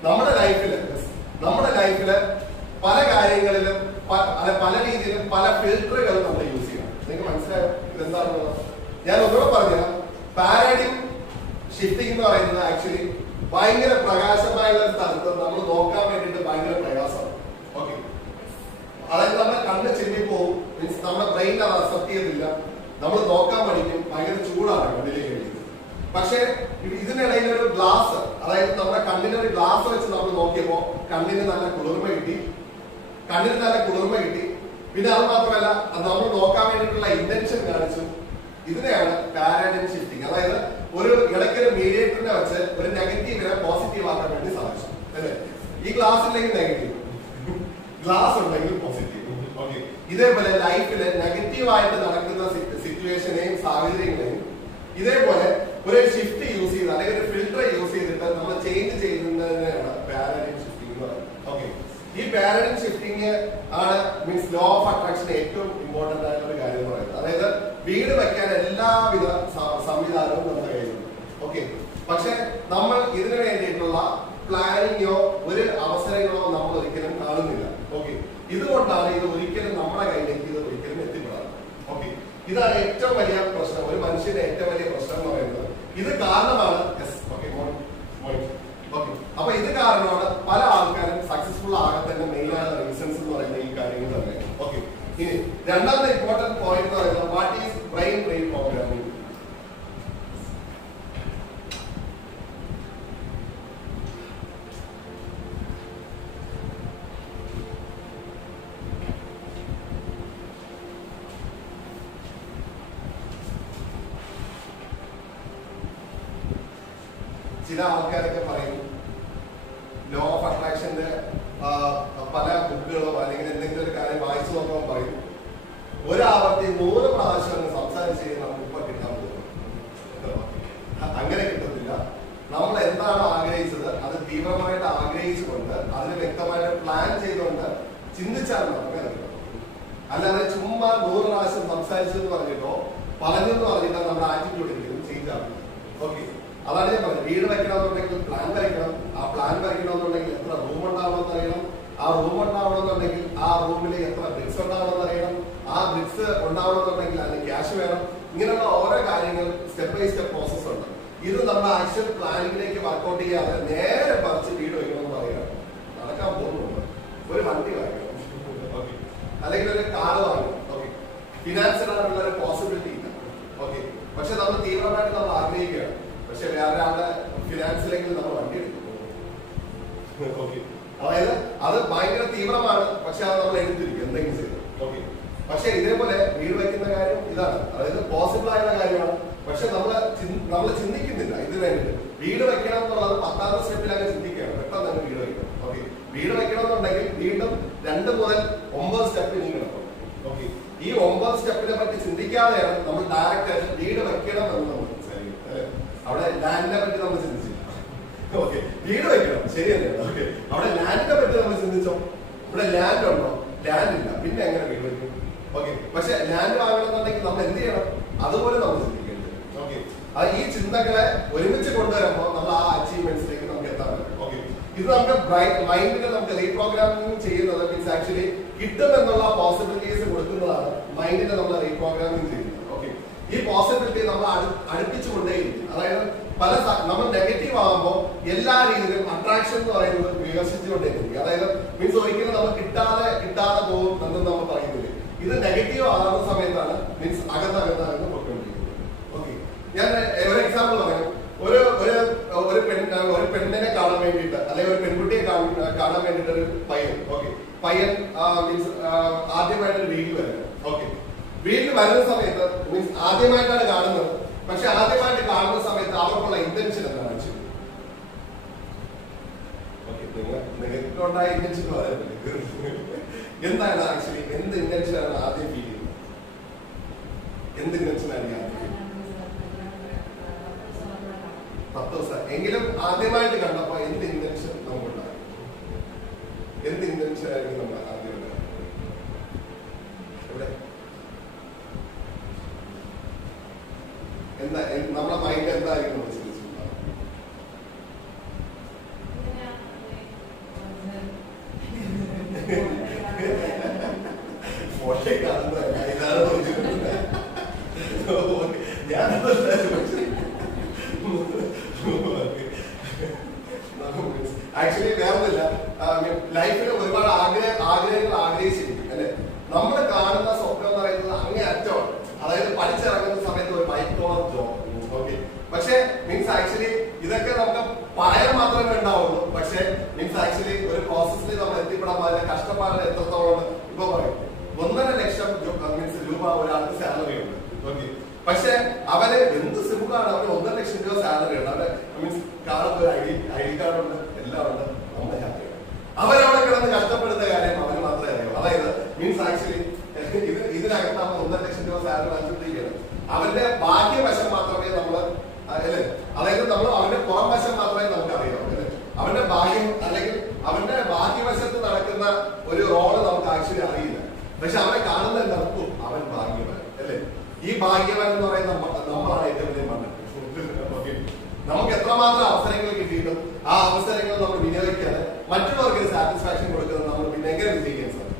നമ്മുടെ ലൈഫില് പല കാര്യങ്ങളിലും പല രീതിയിലും പല ഫിൽറ്ററുകൾ നമ്മൾ യൂസ് ചെയ്യണം. നിങ്ങൾക്ക് മനസ്സിലായോ ഇതെന്താണെന്നുള്ളത്? ഞാൻ ഒന്നുകൂടെ പറഞ്ഞുതരാം. പാരാഡിം ഷിഫ്റ്റിംഗ് എന്ന് പറയുന്നത് ആക്ച്വലി ഭയങ്കര പ്രകാശമായുള്ള സ്ഥലത്ത് നമ്മൾ നോക്കാൻ വേണ്ടിയിട്ട് ഭയങ്കര പ്രയാസമാണ്. ഓക്കെ, അതായത് നമ്മുടെ കണ്ണ് ചെല്ലിപ്പോവും, മീൻസ് നമ്മുടെ ബ്രെയിൻ അത് അക്സെപ്റ്റ് ചെയ്യത്തില്ല, നമ്മൾ നോക്കാൻ പഠിക്കും, ഭയങ്കര ചൂടാണ് കണ്ണിലേക്ക് വേണ്ടി. പക്ഷെ ഇതിനിടയിൽ ഒരു ഗ്ലാസ്, അതായത് നമ്മുടെ കണ്ണിന് ഒരു ഗ്ലാസ് വെച്ച് നമ്മൾ നോക്കിയപ്പോ കണ്ണിന് നല്ല കുളിർമ കിട്ടി. പിന്നെ അത് മാത്രമല്ല, നമ്മൾ നോക്കാൻ വേണ്ടിയിട്ടുള്ള ഇന്റൻഷൻ കാണിച്ചു. ഇതിനെയാണ് പാരാഡിം ഷിഫ്റ്റിംഗ്. അതായത് ഒരു ഇടയ്ക്കൊരു മീഡിയേറ്ററിനെ വെച്ച് ഒരു നെഗറ്റീവിനെ പോസിറ്റീവ് ആക്കാൻ വേണ്ടി സാധിച്ചു അല്ലേ? ഈ ഗ്ലാസ് ഇല്ലെങ്കിൽ നെഗറ്റീവ്, ഗ്ലാസ് ഉണ്ടെങ്കിൽ പോസിറ്റീവ്. ഓക്കെ, ഇതേപോലെ ലൈഫില് നെഗറ്റീവായിട്ട് നടക്കുന്ന സിറ്റുവേഷനെയും സാഹചര്യങ്ങളെയും ഇതേപോലെ ഒരു ഷിഫ്റ്റ് യൂസ് ചെയ്ത് അല്ലെങ്കിൽ ഒരു ഫിൽട്ടർ യൂസ് ചെയ്തിട്ട് നമ്മൾ ചേഞ്ച് ചെയ്യുന്നതിനാണ് പാരാഡിം ഷിഫ്റ്റിംഗ് എന്ന് പറയുന്നത്. ഓക്കെ, ഈ പാരാഡിം ഷിഫ്റ്റിംഗ് ആണ് മീൻസ് ലോ ഓഫ് അട്രാക്ഷൻ ഏറ്റവും ഇമ്പോർട്ടന്റ് ആയിട്ടുള്ള ഒരു കാര്യം എന്ന് പറയുന്നത്. അതായത് വീട് വെക്കാൻ എല്ലാവിധ സംവിധാനവും നമ്മുടെ കയ്യിലുണ്ട്. ഓക്കെ, പക്ഷെ നമ്മൾ ഇതിനു വേണ്ടിയിട്ടുള്ള പ്ലാനിങ്ങോ ഒരു അവസരങ്ങളോ നമ്മൾ ഒരിക്കലും കാണുന്നില്ല. ഓക്കെ, ഇതുകൊണ്ടാണ് ഇത് ഒരിക്കലും നമ്മുടെ കയ്യിലേക്ക് ഇത് ഒരിക്കലും എത്തിപ്പെടാറ്. ഓക്കെ, ഇതാണ് ഏറ്റവും വലിയ പ്രശ്നം, ഒരു മനുഷ്യന്റെ ഏറ്റവും വലിയ പ്രശ്നം എന്ന് പറയുന്നത്. ഇത് കാരണമാണ് അപ്പൊ ഇത് കാരണമാണ് പല ആൾക്കാരും സക്സസ്ഫുൾ ആകത്തന്നെ മെയിൻ ആയിട്ടുള്ള റീസൺസ് എന്ന് പറയുന്നത് ഈ കാര്യങ്ങൾ തന്നെ. ഓക്കെ, ഇനി രണ്ടാമത്തെ ഇമ്പോർട്ടന്റ് പോയിന്റ് എന്ന് പറയുന്നത് വാട്ട് ഈസ് ബ്രെയിൻ റീപ്രോഗ്രാമിംഗ്. ചില ആൾക്കാരൊക്കെ പറയും ലോ ഓഫ് അട്രാക്ഷന്റെ പല ബുക്കുകളോ അല്ലെങ്കിൽ എന്തെങ്കിലും ഒരു കാര്യം വായിച്ചു നോക്കാൻ പറയും, ഒരാവർത്തി 100 പ്രാവശ്യം സംസാരിച്ച് നമുക്ക് ഇപ്പൊ കിട്ടാൻ പോകും. അങ്ങനെ കിട്ടത്തില്ല. നമ്മൾ എന്താണ് ആഗ്രഹിച്ചത് അത് തീവ്രമായിട്ട് ആഗ്രഹിച്ചുകൊണ്ട് അതിന് വ്യക്തമായിട്ട് പ്ലാൻ ചെയ്തുകൊണ്ട് ചിന്തിച്ചാൽ മാത്രമേ അത് കിട്ടും. അല്ലാതെ ചുമ്മാ 100 പ്രാവശ്യം സംസാരിച്ചെന്ന് പറഞ്ഞിട്ടോ പറഞ്ഞെന്ന് പറഞ്ഞിട്ടോ നമ്മുടെ ആറ്റിറ്റ്യൂഡ് ഒരിക്കലും ചേഞ്ച് ആവില്ല. ഓക്കെ, അതാണ് ഞാൻ പറഞ്ഞത്. വീട് വെക്കണമെന്നുണ്ടെങ്കിൽ പ്ലാൻ വരയ്ക്കണം. ആ പ്ലാൻ വരയ്ക്കണമെന്നുണ്ടെങ്കിൽ എത്ര റൂം ഉണ്ടാവണമെന്ന് അറിയണം. ആ റൂം ഉണ്ടാവണമെന്നുണ്ടെങ്കിൽ ആ റൂമിൽ എത്ര ബ്രിക്സ് ഉണ്ടാവണമെന്ന് അറിയണം. ആ ബ്രിക്സ് ഉണ്ടാവണമെന്നുണ്ടെങ്കിൽ അതിന് ക്യാഷ് വേണം. ഇങ്ങനെയുള്ള ഓരോ കാര്യങ്ങൾ സ്റ്റെപ്പ് ബൈ സ്റ്റെപ്പ് പ്രോസസ് ഉണ്ട്. ഇത് നമ്മുടെ ആക്ച്വൽ പ്ലാനിങ്ങിലേക്ക് വർക്ക്ഔട്ട് ചെയ്യാതെ നേരെ പറിച്ച് വീട് വെക്കണമെന്ന് പറയുകയാണ്. നടക്കാൻ പോകുന്നുണ്ട്. ഒരു വണ്ടി വാങ്ങിക്കണം, അല്ലെങ്കിൽ ഒരു കാർ വാങ്ങണം. ഓക്കെ, ഫിനാൻസിനുള്ള ഒരു പോസിബിലിറ്റി ഇല്ല. ഓക്കെ, പക്ഷെ നമ്മൾ തീവ്രമായിട്ട് നമ്മൾ ആഗ്രഹിക്കുകയാണ്. പക്ഷെ വേറെ ആളുടെ ഫിനാൻസിലേക്ക് നമ്മൾ വണ്ടി എടുക്കുന്നു. ഓക്കെ, അതായത് അത് ഭയങ്കര തീവ്രമാണ്. പക്ഷെ അത് നമ്മൾ എടുത്തിരിക്കും എന്തെങ്കിലും ചെയ്തു. ഓക്കെ, പക്ഷെ ഇതേപോലെ വീട് വയ്ക്കുന്ന കാര്യം ഇതാണ്, അതായത് പോസിബിൾ ആയുള്ള കാര്യമാണ്. പക്ഷെ നമ്മൾ ചിന്തിക്കുന്നില്ല ഇതിന് വേണ്ടിയിട്ട്. വീട് വെക്കണം എന്നുള്ളത് 10ാമത്തെ സ്റ്റെപ്പിലൊക്കെ ചിന്തിക്കുകയാണ്. പെട്ടെന്ന് തന്നെ വീട് വയ്ക്കണം. ഓക്കെ, വീട് വെക്കണം എന്നുണ്ടെങ്കിൽ വീണ്ടും 2 മുതൽ 9 സ്റ്റെപ്പ് ഇനി കിടക്കും. ഓക്കെ, ഈ 9 സ്റ്റെപ്പിനെ പറ്റി ചിന്തിക്കാതെയാണ് നമ്മൾ ഡയറക്റ്റ് ആയിട്ട് വീട് വെക്കണം എന്ന് നമ്മൾ അവിടെ ലാൻഡിനെ പറ്റി നമ്മൾ ചിന്തിച്ചില്ല. ഓക്കെ, വീട് വെക്കണം ശരിയല്ലേ? ഓക്കെ, അവിടെ ലാൻഡിനെ പറ്റി നമ്മൾ ചിന്തിച്ചോ? ഇവിടെ ലാൻഡ് ഉണ്ടോ? ലാൻഡ് ഇല്ല, പിന്നെ എങ്ങനെ വീട് വെക്കും? ഓക്കെ, പക്ഷെ ലാൻഡ് വാങ്ങണമെന്നുണ്ടെങ്കിൽ നമ്മൾ എന്ത് ചെയ്യണം? അതുപോലെ നമ്മൾ ചിന്തിക്കേണ്ടത്. ഓക്കെ, അത് ഈ ചിന്തകളെ ഒരുമിച്ച് കൊണ്ടുവരുമ്പോൾ നമ്മൾ ആ അച്ചീവ്മെന്റ്സിലേക്ക് നമുക്ക് എത്താൻ പറ്റും. ഓക്കെ, ഇത് നമുക്ക് മൈൻഡിനെ നമുക്ക് റീപ്രോഗ്രാമിംഗ് ചെയ്യുന്നത് മീൻസ് ആക്ച്വലി കിട്ടുമെന്നുള്ള പോസിബിലിറ്റീസ് കൊടുക്കുന്നതാണ് മൈൻഡിനെ നമ്മൾ റീപ്രോഗ്രാമിംഗ് ചെയ്യുന്നത്. ഓക്കെ, ഈ പോസിബിലിറ്റി നമ്മൾ അടുപ്പിച്ചുകൊണ്ടേയിരിക്കും. അതായത് നമ്മൾ നെഗറ്റീവ് ആകുമ്പോൾ എല്ലാ രീതിയിലും അട്രാക്ഷൻ എന്ന് പറയുന്നത് വികസിച്ചുകൊണ്ടേയിരിക്കും. അതായത് മീൻസ് ഒരിക്കലും നമ്മൾ കിട്ടാതെ പോകും എന്ന് നമ്മൾ പറയുന്നില്ല. ഇത് നെഗറ്റീവ് ആകുന്ന സമയത്താണ് മീൻസ് അകന്നകന്ന് പൊയ്ക്കൊണ്ടിരിക്കുന്നത്. ഓക്കെ, ഞാൻ ഒരു എക്സാമ്പിൾ പറയാം. ഒരു പെണ്ണിനെ കാണാൻ വേണ്ടിയിട്ട് അല്ലെങ്കിൽ ഒരു പെൺകുട്ടിയെ കാണാൻ വേണ്ടിയിട്ട് ഒരു പയ്യൻ. ഓക്കെ, പയ്യൻ മീൻസ് ആദ്യമായിട്ടൊരു വീട്ടിൽ വരണം. ഓക്കെ, വീട്ടിൽ വരുന്ന സമയത്ത് മീൻസ് ആദ്യമായിട്ടാണ് കാണുന്നത്. പക്ഷെ ആദ്യമായിട്ട് കാണുന്ന സമയത്ത് അവർക്കുള്ള ഇന്റൻഷൻ എന്താണ് ആക്ച്വലി? നിങ്ങൾക്കുണ്ടായ ഇന്റൻഷൻ എന്താണ് ആക്ച്വലി? എന്ത് ഇന്റൻഷനാണ് ആദ്യം ഫീൽ ചെയ്യുന്നത്? എന്ത് ഇന്റൻഷനാണ് ആദ്യം? 10 ദിവസം എങ്കിലും ആദ്യമായിട്ട് കണ്ടപ്പോ എന്ത് ഇന്റൻഷൻ നമുക്കുണ്ടായി? എന്ത് ഇന്റൻഷൻ ആയിരിക്കും നമ്മൾ ആദ്യം ഇവിടെ? എന്താ നമ്മുടെ മൈൻഡ് എന്തായിരിക്കും നമ്മൾ ചിന്തിച്ചിട്ടുണ്ടാവും? ഫോട്ടോ കാണുന്നതല്ല, ഇതാണ് ഞാൻ അവന് എന്ത് സിമ്പിളാണ്, അവന് 1.5 ലക്ഷം രൂപ സാലറി ഉണ്ട്, അവന് മീൻസ് കാണുമ്പോൾ ഐഡി കാർഡ് ഉണ്ട്, എല്ലാം ഉണ്ട്, നമ്മൾ ഹാപ്പിയാണ്. അവരവിടെ കിടന്ന് കഷ്ടപ്പെടുന്ന കാര്യം അവന് മാത്രമേ അറിയൂ. അതായത് മീൻസ് ആക്ച്വലി ഇതിനകത്ത് അവൻ 1.5 ലക്ഷം രൂപ സാലറി വാങ്ങിച്ചിരിക്കുകയാണ്. അവന്റെ ഭാഗ്യവശം മാത്രമേ നമ്മള് അല്ലേ, അതായത് നമ്മൾ അവന്റെ പുറം വശം മാത്രമേ നമുക്ക് അറിയാവൂ അല്ലെ. അവന്റെ ഭാഗ്യം അല്ലെങ്കിൽ അവന്റെ ഭാഗ്യവശത്ത് നടക്കുന്ന ഒരു റോള് നമുക്ക് ആക്ച്വലി അറിയില്ല. പക്ഷെ അവനെ കാണുന്ന എല്ലാവർക്കും അവൻ ഭാഗ്യവൻ അല്ലെ. ഈ ഭാഗ്യവൻ എന്ന് പറയുന്ന നമ്മളാണ് ഏറ്റവും വലിയ മണ്ണ്. നമുക്ക് എത്രമാത്രം അവസരങ്ങൾ കിട്ടിയിട്ടും ആ അവസരങ്ങൾ നമ്മൾ വിനിയോഗിക്കാതെ മറ്റുള്ളവർക്ക് സാറ്റിസ്ഫാക്ഷൻ കൊടുക്കുന്നത് നമ്മൾ പിന്നെ എങ്ങനെ വിജയിക്കാൻ സാധിക്കും?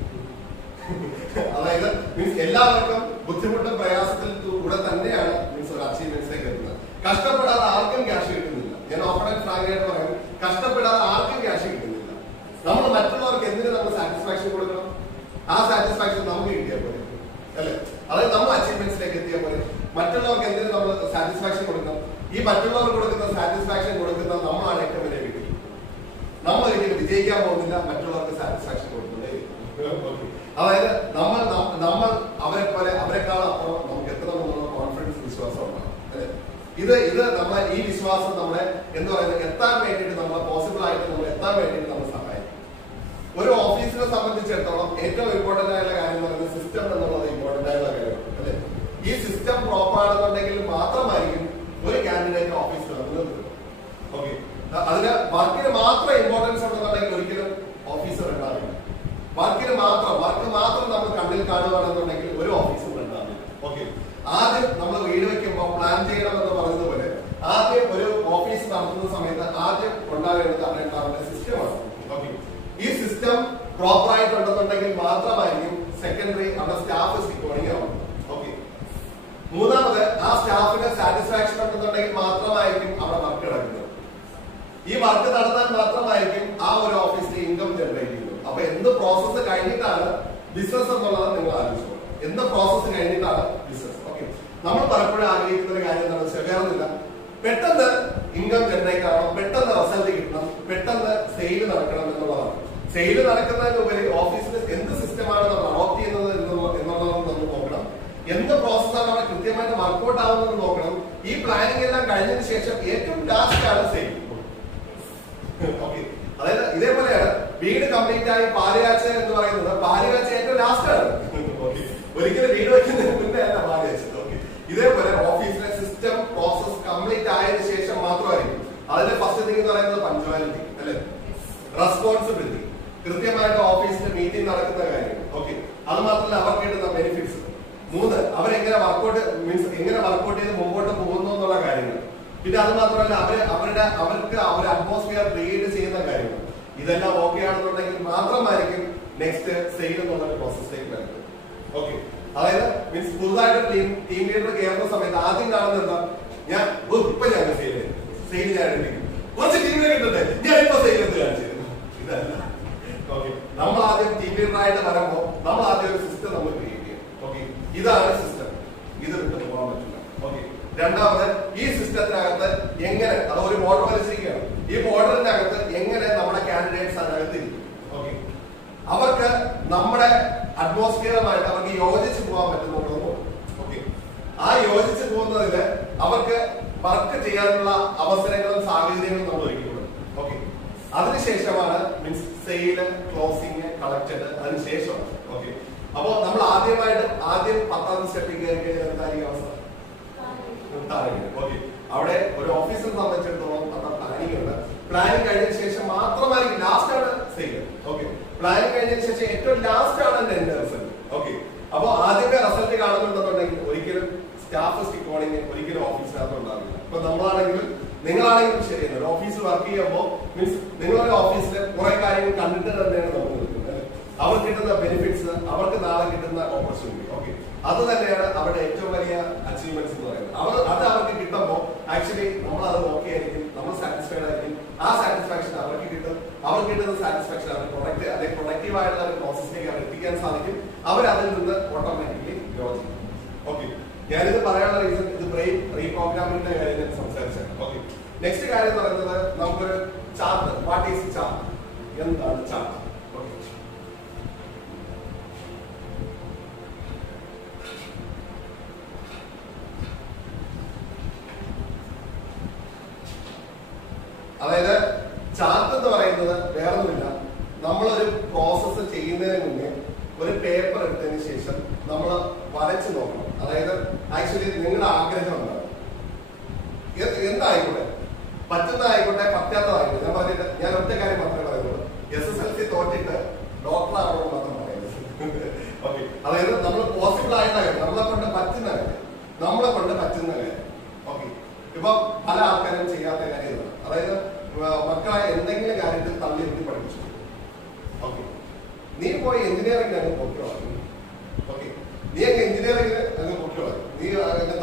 അതായത് മീൻസ് എല്ലാവർക്കും ബുദ്ധിമുട്ടും പ്രയാസത്തിൽ കൂടെ തന്നെയാണ് മീൻസ് ഒരു അച്ചീവ്മെന്റ്സിലേക്ക് എത്തുന്നത്. കഷ്ടപ്പെടാതെ ആർക്കും ക്യാഷ് കിട്ടുന്നില്ല. ഞാൻ ഓപ്പൺ ആൻഡ് ഫ്രാങ്ക് ആയിട്ട് പറയും, കഷ്ടപ്പെടാതെ ആർക്കും ക്യാഷ് കിട്ടുന്നില്ല. നമ്മൾ മറ്റുള്ളവർക്ക് എന്തിനു നമ്മൾ സാറ്റിസ്ഫാക്ഷൻ കൊടുക്കണം? ആ സാറ്റിസ്ഫാക്ഷൻ നമുക്ക് കിട്ടിയാൽ പോലെ അല്ലെ. അതായത് നമ്മൾ അച്ചീവ്മെന്റ്സിലേക്ക് എത്തിയാൽ പോലെ മറ്റുള്ളവർക്ക് എന്തിനു നമ്മൾ സാറ്റിസ്ഫാക്ഷൻ കൊടുക്കണം? ഈ മറ്റുള്ളവർക്ക് കൊടുക്കുന്ന സാറ്റിസ്ഫാക്ഷൻ കൊടുക്കുന്ന നമ്മളാണ് ഏറ്റവും വലിയ വ്യക്തി. നമ്മൾ ഒരിക്കലും വിജയിക്കാൻ പോകുന്നില്ല മറ്റുള്ളവർക്ക് സാറ്റിസ്ഫാക്ഷൻ കൊടുക്കുന്നതേ. അതായത് നമ്മൾ അവരെക്കാൾ അപ്പുറം നമുക്ക് എത്തണമെന്നുള്ള കോൺഫിഡൻസ്, വിശ്വാസം ഉണ്ടാവും അല്ലെ. ഇത് നമ്മളെ ഈ വിശ്വാസം നമ്മളെ എന്താ പറയുന്നത് എത്താൻ വേണ്ടിയിട്ട് നമ്മളെ പോസിബിൾ ആയിട്ട് നമ്മൾ എത്താൻ വേണ്ടിയിട്ട് നമ്മൾ സഹായിക്കും. ഒരു ഓഫീസിനെ സംബന്ധിച്ചിടത്തോളം ഏറ്റവും ഇമ്പോർട്ടന്റ് ആയുള്ള കാര്യം എന്ന് പറയുന്നത് സിസ്റ്റം എന്നുള്ളത് ഇമ്പോർട്ടന്റ് ആയുള്ള കാര്യമാണ് അല്ലെ. ഈ സിസ്റ്റം പ്രോപ്പർ ആണെന്നുണ്ടെങ്കിൽ മാത്രമായിരിക്കും ഒരു കാൻഡിഡേറ്റ് ഓഫീസിൽ വന്നത്. ഓക്കെ, അതിന് വർക്കിന് മാത്രം ഇമ്പോർട്ടൻസ് ഉണ്ടെന്നുണ്ടെങ്കിൽ ഒരിക്കലും ഓഫീസർ ഉണ്ടാവില്ല. വർക്ക് മാത്രം നമ്മൾ കണ്ണിൽ കാണുകയാണെന്നുണ്ടെങ്കിൽ ഒരു ഓഫീസും ഉണ്ടാവില്ല. ഓക്കെ, ആദ്യം നമ്മൾ വീട് വെക്കുമ്പോൾ പ്ലാൻ ചെയ്യണമെന്ന് പറഞ്ഞതുപോലെ ആദ്യം ഒരു ഓഫീസ് നടത്തുന്ന സമയത്ത് ആദ്യം ഉണ്ടാവേണ്ടത് അവിടെ സിസ്റ്റമാണ്. ഓക്കെ, ഈ സിസ്റ്റം പ്രോപ്പർ ആയിട്ടുണ്ടെന്നുണ്ടെങ്കിൽ മാത്രമായിരിക്കും സെക്കൻഡറി അവിടെ സ്റ്റാഫ് സ്റ്റിക്കോണിങ് ആവുന്നത്. ഓക്കെ, മൂന്നാമത് ആ സ്റ്റാഫിന് സാറ്റിസ്ഫാക്ഷൻ ഉണ്ടെന്നുണ്ടെങ്കിൽ മാത്രമായിരിക്കും അവിടെ വർക്ക് നടക്കുന്നത്. ഈ വർക്ക് നടത്താൻ മാത്രമായിരിക്കും ആ ഒരു ഓഫീസിൽ ഇൻകം ജനറേറ്റ് ചെയ്യുന്നത്. അപ്പൊ എന്ത് പ്രോസസ്സ് കഴിഞ്ഞിട്ടാണ് ബിസിനസ് എന്നുള്ളത് നിങ്ങൾ ആലോചിച്ചോ. എന്ത് പ്രോസസ്സ് കഴിഞ്ഞിട്ടാണ് ബിസിനസ്. ഓക്കെ, നമ്മൾ പലപ്പോഴും ആഗ്രഹിക്കുന്ന ഒരു കാര്യം എന്താണ് ശരിയാവുന്നില്ല, പെട്ടെന്ന് ഇൻകം ജനറേറ്റ് ആവണം, പെട്ടെന്ന് റിസൾട്ട് കിട്ടണം, പെട്ടെന്ന് സെയിൽ നടക്കണം എന്നുള്ളതാണ്. സെയിൽ നടക്കുന്നതിനുപരി ഓഫീസിൽ എന്ത് സിസ്റ്റമാണ് നമ്മൾ അഡോപ്റ്റ് ചെയ്യുന്നത് എന്നുള്ളത് നമ്മൾ നോക്കണം. എന്ത് പ്രോസസ്സാണ് അവിടെ കൃത്യമായിട്ട് വർക്ക്ഔട്ട് ആവുന്നത് നോക്കണം. ഈ പ്ലാനിങ് എല്ലാം കഴിഞ്ഞതിന് ശേഷം ഏറ്റവും ലാസ്റ്റ് ആണ് സെയിൽ. ഓക്കെ, അതായത് ഇതേപോലെയാണ് വീട് കംപ്ലീറ്റ് ആയി പാലുകാച്ച എന്ന് പറയുന്നത്. പാലുകാച്ച ഏറ്റവും ലാസ്റ്റ് ആണ്. ഒരിക്കലും വീട് വെക്കുന്നതിന് മുന്നേ അല്ല പാലുകാച്ചത്. ഓക്കെ, ഇതേപോലെ ഓഫീസിലെ സിസ്റ്റം പ്രോസസ് കംപ്ലീറ്റ് ആയതിനു ശേഷം മാത്രമായിരിക്കും. അതിന്റെ ഫസ്റ്റ് തിങ് എന്ന് പറയുന്നത് പഞ്ച്വാലിറ്റി അല്ലെ, റെസ്പോൺസിബിലിറ്റി, കൃത്യമായിട്ട് ഓഫീസിൽ മീറ്റിംഗ് നടക്കുന്ന കാര്യങ്ങൾ. ഓക്കെ, അത് മാത്രമല്ല അവർക്ക് കിട്ടുന്ന ബെനിഫിറ്റ്സ്. 3, അവരെങ്ങനെ വർക്ക്ഔട്ട് മീൻസ് എങ്ങനെ വർക്ക്ഔട്ട് ചെയ്ത് മുമ്പോട്ട് പോകുന്നു എന്നുള്ള കാര്യങ്ങൾ. പിന്നെ അത് മാത്രമല്ല അവർക്ക് ഒരു അറ്റ്മോസ്ഫിയർ ക്രിയേറ്റ് ചെയ്യുന്ന കാര്യങ്ങൾ. ഇതെല്ലാം ഓക്കെ ആണെന്നുണ്ടെങ്കിൽ മാത്രമായിരിക്കും നെക്സ്റ്റ് സെയിൽ എന്നുള്ള പ്രോസസ്സിലേക്ക് വരുന്നത്. ഓക്കെ, അതായത് മീൻസ് പുതുതായിട്ട് ടീം ലീഡർ കയറുന്ന സമയത്ത് ആദ്യം കാണുന്നത് എന്താ, ഞാൻ ഇപ്പൊ ഞാൻ സെയിൽ ഞാൻ എടുപ്പിക്കും, കുറച്ച് ടീമിനെ കിട്ടട്ടെ, ഞാൻ ഇപ്പൊ സെയിൽ എന്ന് കാണിച്ചിരുന്നു. ഇതല്ല. ഓക്കെ, നമ്മൾ ആദ്യം ടീം ലീഡറായിട്ട് വരുമ്പോൾ നമ്മൾ ആദ്യം ഒരു സിസ്റ്റം നമ്മൾ ക്രിയേറ്റ് ചെയ്യും. ഓക്കെ, ഇതാണ് സിസ്റ്റം, ഇത് വിട്ട് പോകാൻ പറ്റില്ല. ഓക്കെ, രണ്ടാമത് ഈ സിസ്റ്റത്തിനകത്ത് എങ്ങനെ അത് ഒരു മോഡൽ വരച്ചിരിക്കുകയാണ്. ഈ മോഡലിനകത്ത് എങ്ങനെ നമ്മുടെ കാൻഡിഡേറ്റ്സ് അതിനകത്ത് ഇരിക്കും. ഓക്കെ, അവർക്ക് നമ്മുടെ അറ്റ്മോസ്ഫിയറുമായിട്ട് അവർക്ക് യോജിച്ച് പോകാൻ പറ്റുന്നുണ്ടോ. ഓക്കെ, ആ യോജിച്ച് പോകുന്നതിന് അവർക്ക് വർക്ക് ചെയ്യാനുള്ള അവസരങ്ങളും സാഹചര്യങ്ങളും നമ്മൾ ഒരുക്കിക്കൊടുക്കും. ഓക്കെ, അതിനുശേഷമാണ് മീൻസ് സെയില്, ക്ലോസിംഗ്, കളക്റ്റഡ്, അതിനുശേഷമാണ്. ഓക്കെ, അപ്പോ നമ്മൾ ആദ്യം 10ാം സ്റ്റെപ്പിൽ കയറി കഴിഞ്ഞാൽ എന്തായിരിക്കും അവസ്ഥ? ഓക്കെ, അവിടെ ഒരു ഓഫീസിനെ സംബന്ധിച്ചിടത്തോളം അവിടെ പ്ലാനിങ് ഉണ്ട്. പ്ലാനിങ് കഴിഞ്ഞതിന് ശേഷം മാത്രമായിരിക്കും ലാസ്റ്റ് ആണ് സെയിൽ. ഓക്കെ, പ്ലാനിങ് കഴിഞ്ഞതിന് ശേഷം ഏറ്റവും ലാസ്റ്റ് ആണ് എന്റെ റിസൾട്ട്. ഓക്കെ, അപ്പൊ ആദ്യമേ റിസൾട്ട് കാണുന്നുണ്ടെന്നുണ്ടെങ്കിൽ ഒരിക്കലും സ്റ്റാഫ് സ്റ്റിക്കോണിങ് ഒരിക്കലും ഓഫീസിനകത്ത് ഉണ്ടാവില്ല. ഇപ്പൊ നമ്മളാണെങ്കിലും നിങ്ങളാണെങ്കിലും ശരിയാണ്, ഒരു ഓഫീസിൽ വർക്ക് ചെയ്യുമ്പോൾ മീൻസ് നിങ്ങളൊരു ഓഫീസിൽ കുറെ കാര്യങ്ങൾ കണ്ടിട്ട് തന്നെയാണ് നമ്മൾ നിൽക്കുന്നത്. അവർക്ക് കിട്ടുന്ന ബെനിഫിറ്റ്സ്, അവർക്ക് നാളെ കിട്ടുന്ന ഓപ്പർച്യൂണിറ്റി. ഓക്കെ, അത് തന്നെയാണ് അവരുടെ ഏറ്റവും വലിയ അച്ചീവ്മെന്റ്സ് എന്ന് പറയുന്നത്. അത് അവർക്ക് കിട്ടുമ്പോൾ ആക്ച്വലി നമ്മൾ അത് ഓക്കെ ആയിരിക്കും, നമ്മൾ സാറ്റിസ്ഫൈഡ് ആയിരിക്കും. ആ സാറ്റിസ്ഫാക്ഷൻ അവർക്ക് കിട്ടും. അവർക്ക് കിട്ടുന്ന സാറ്റിസ്ഫാക്ഷൻ അവർ പ്രൊഡക്റ്റീവ് ആയിട്ടുള്ള ഒരു പ്രോസസ്സിലേക്ക് അവർ എത്തിക്കാൻ സാധിക്കും. അവർ അതിൽ നിന്ന് ഓട്ടോമാറ്റിക്കലി ഗ്രോ ചെയ്യും. ഓക്കെ, ഞാനിത് പറയാനുള്ള റീസൺ ഇത് ബ്രെയിൻ റീപ്രോഗ്രാമിംഗിന്റെ കാര്യം ഞാൻ സംസാരിച്ചാണ്. ഓക്കെ, നെക്സ്റ്റ് കാര്യം എന്ന് പറയുന്നത് നമുക്കൊരു ചാർട്ട്. What is chart? എന്താണ് ചാർട്ട്? അതായത് ചാർട്ട് എന്ന് പറയുന്നത് വേറൊന്നുമില്ല, നമ്മളൊരു പ്രോസസ്സ് ചെയ്യുന്നതിന് മുന്നേ ഒരു പേപ്പർ എടുത്തതിന് ശേഷം നമ്മൾ വരച്ചു നോക്കണം. അതായത് ആക്ച്വലി നിങ്ങളുടെ ആഗ്രഹം എന്താണ്, എന്തായിക്കോട്ടെ, പറ്റുന്നതായിക്കോട്ടെ പറ്റാത്തതായിക്കോട്ടെ. ഞാൻ പറഞ്ഞിട്ട് ഞാൻ ഒറ്റ കാര്യം മാത്രമേ പറയുന്നുള്ളൂ, SSLC തോറ്റിട്ട് ഡോക്ടർ ആവണമെന്ന് മാത്രം പറയുന്നത്. ഓക്കെ, അതായത് നമ്മൾ പോസിബിൾ ആയിട്ടുള്ള കാര്യം, നമ്മളെ കൊണ്ട് പറ്റുന്ന കാര്യം, ഓക്കെ. ഇപ്പൊ പല ആൾക്കാരും ചെയ്യാത്ത കാര്യം ഇതാണ്, അതായത് മക്കളെ എന്തെങ്കിലും കാര്യത്തിൽ തള്ളി എത്തി പഠിപ്പിച്ചു. ഓക്കെ, നീ പോയി എഞ്ചിനീയറിംഗ് അങ്ങ് പൊക്കിയോളാം. ഓക്കെ, നീ അങ്ങ് എഞ്ചിനീയറിംഗിന് അങ്ങ് പൊക്കിയോളാം. നീ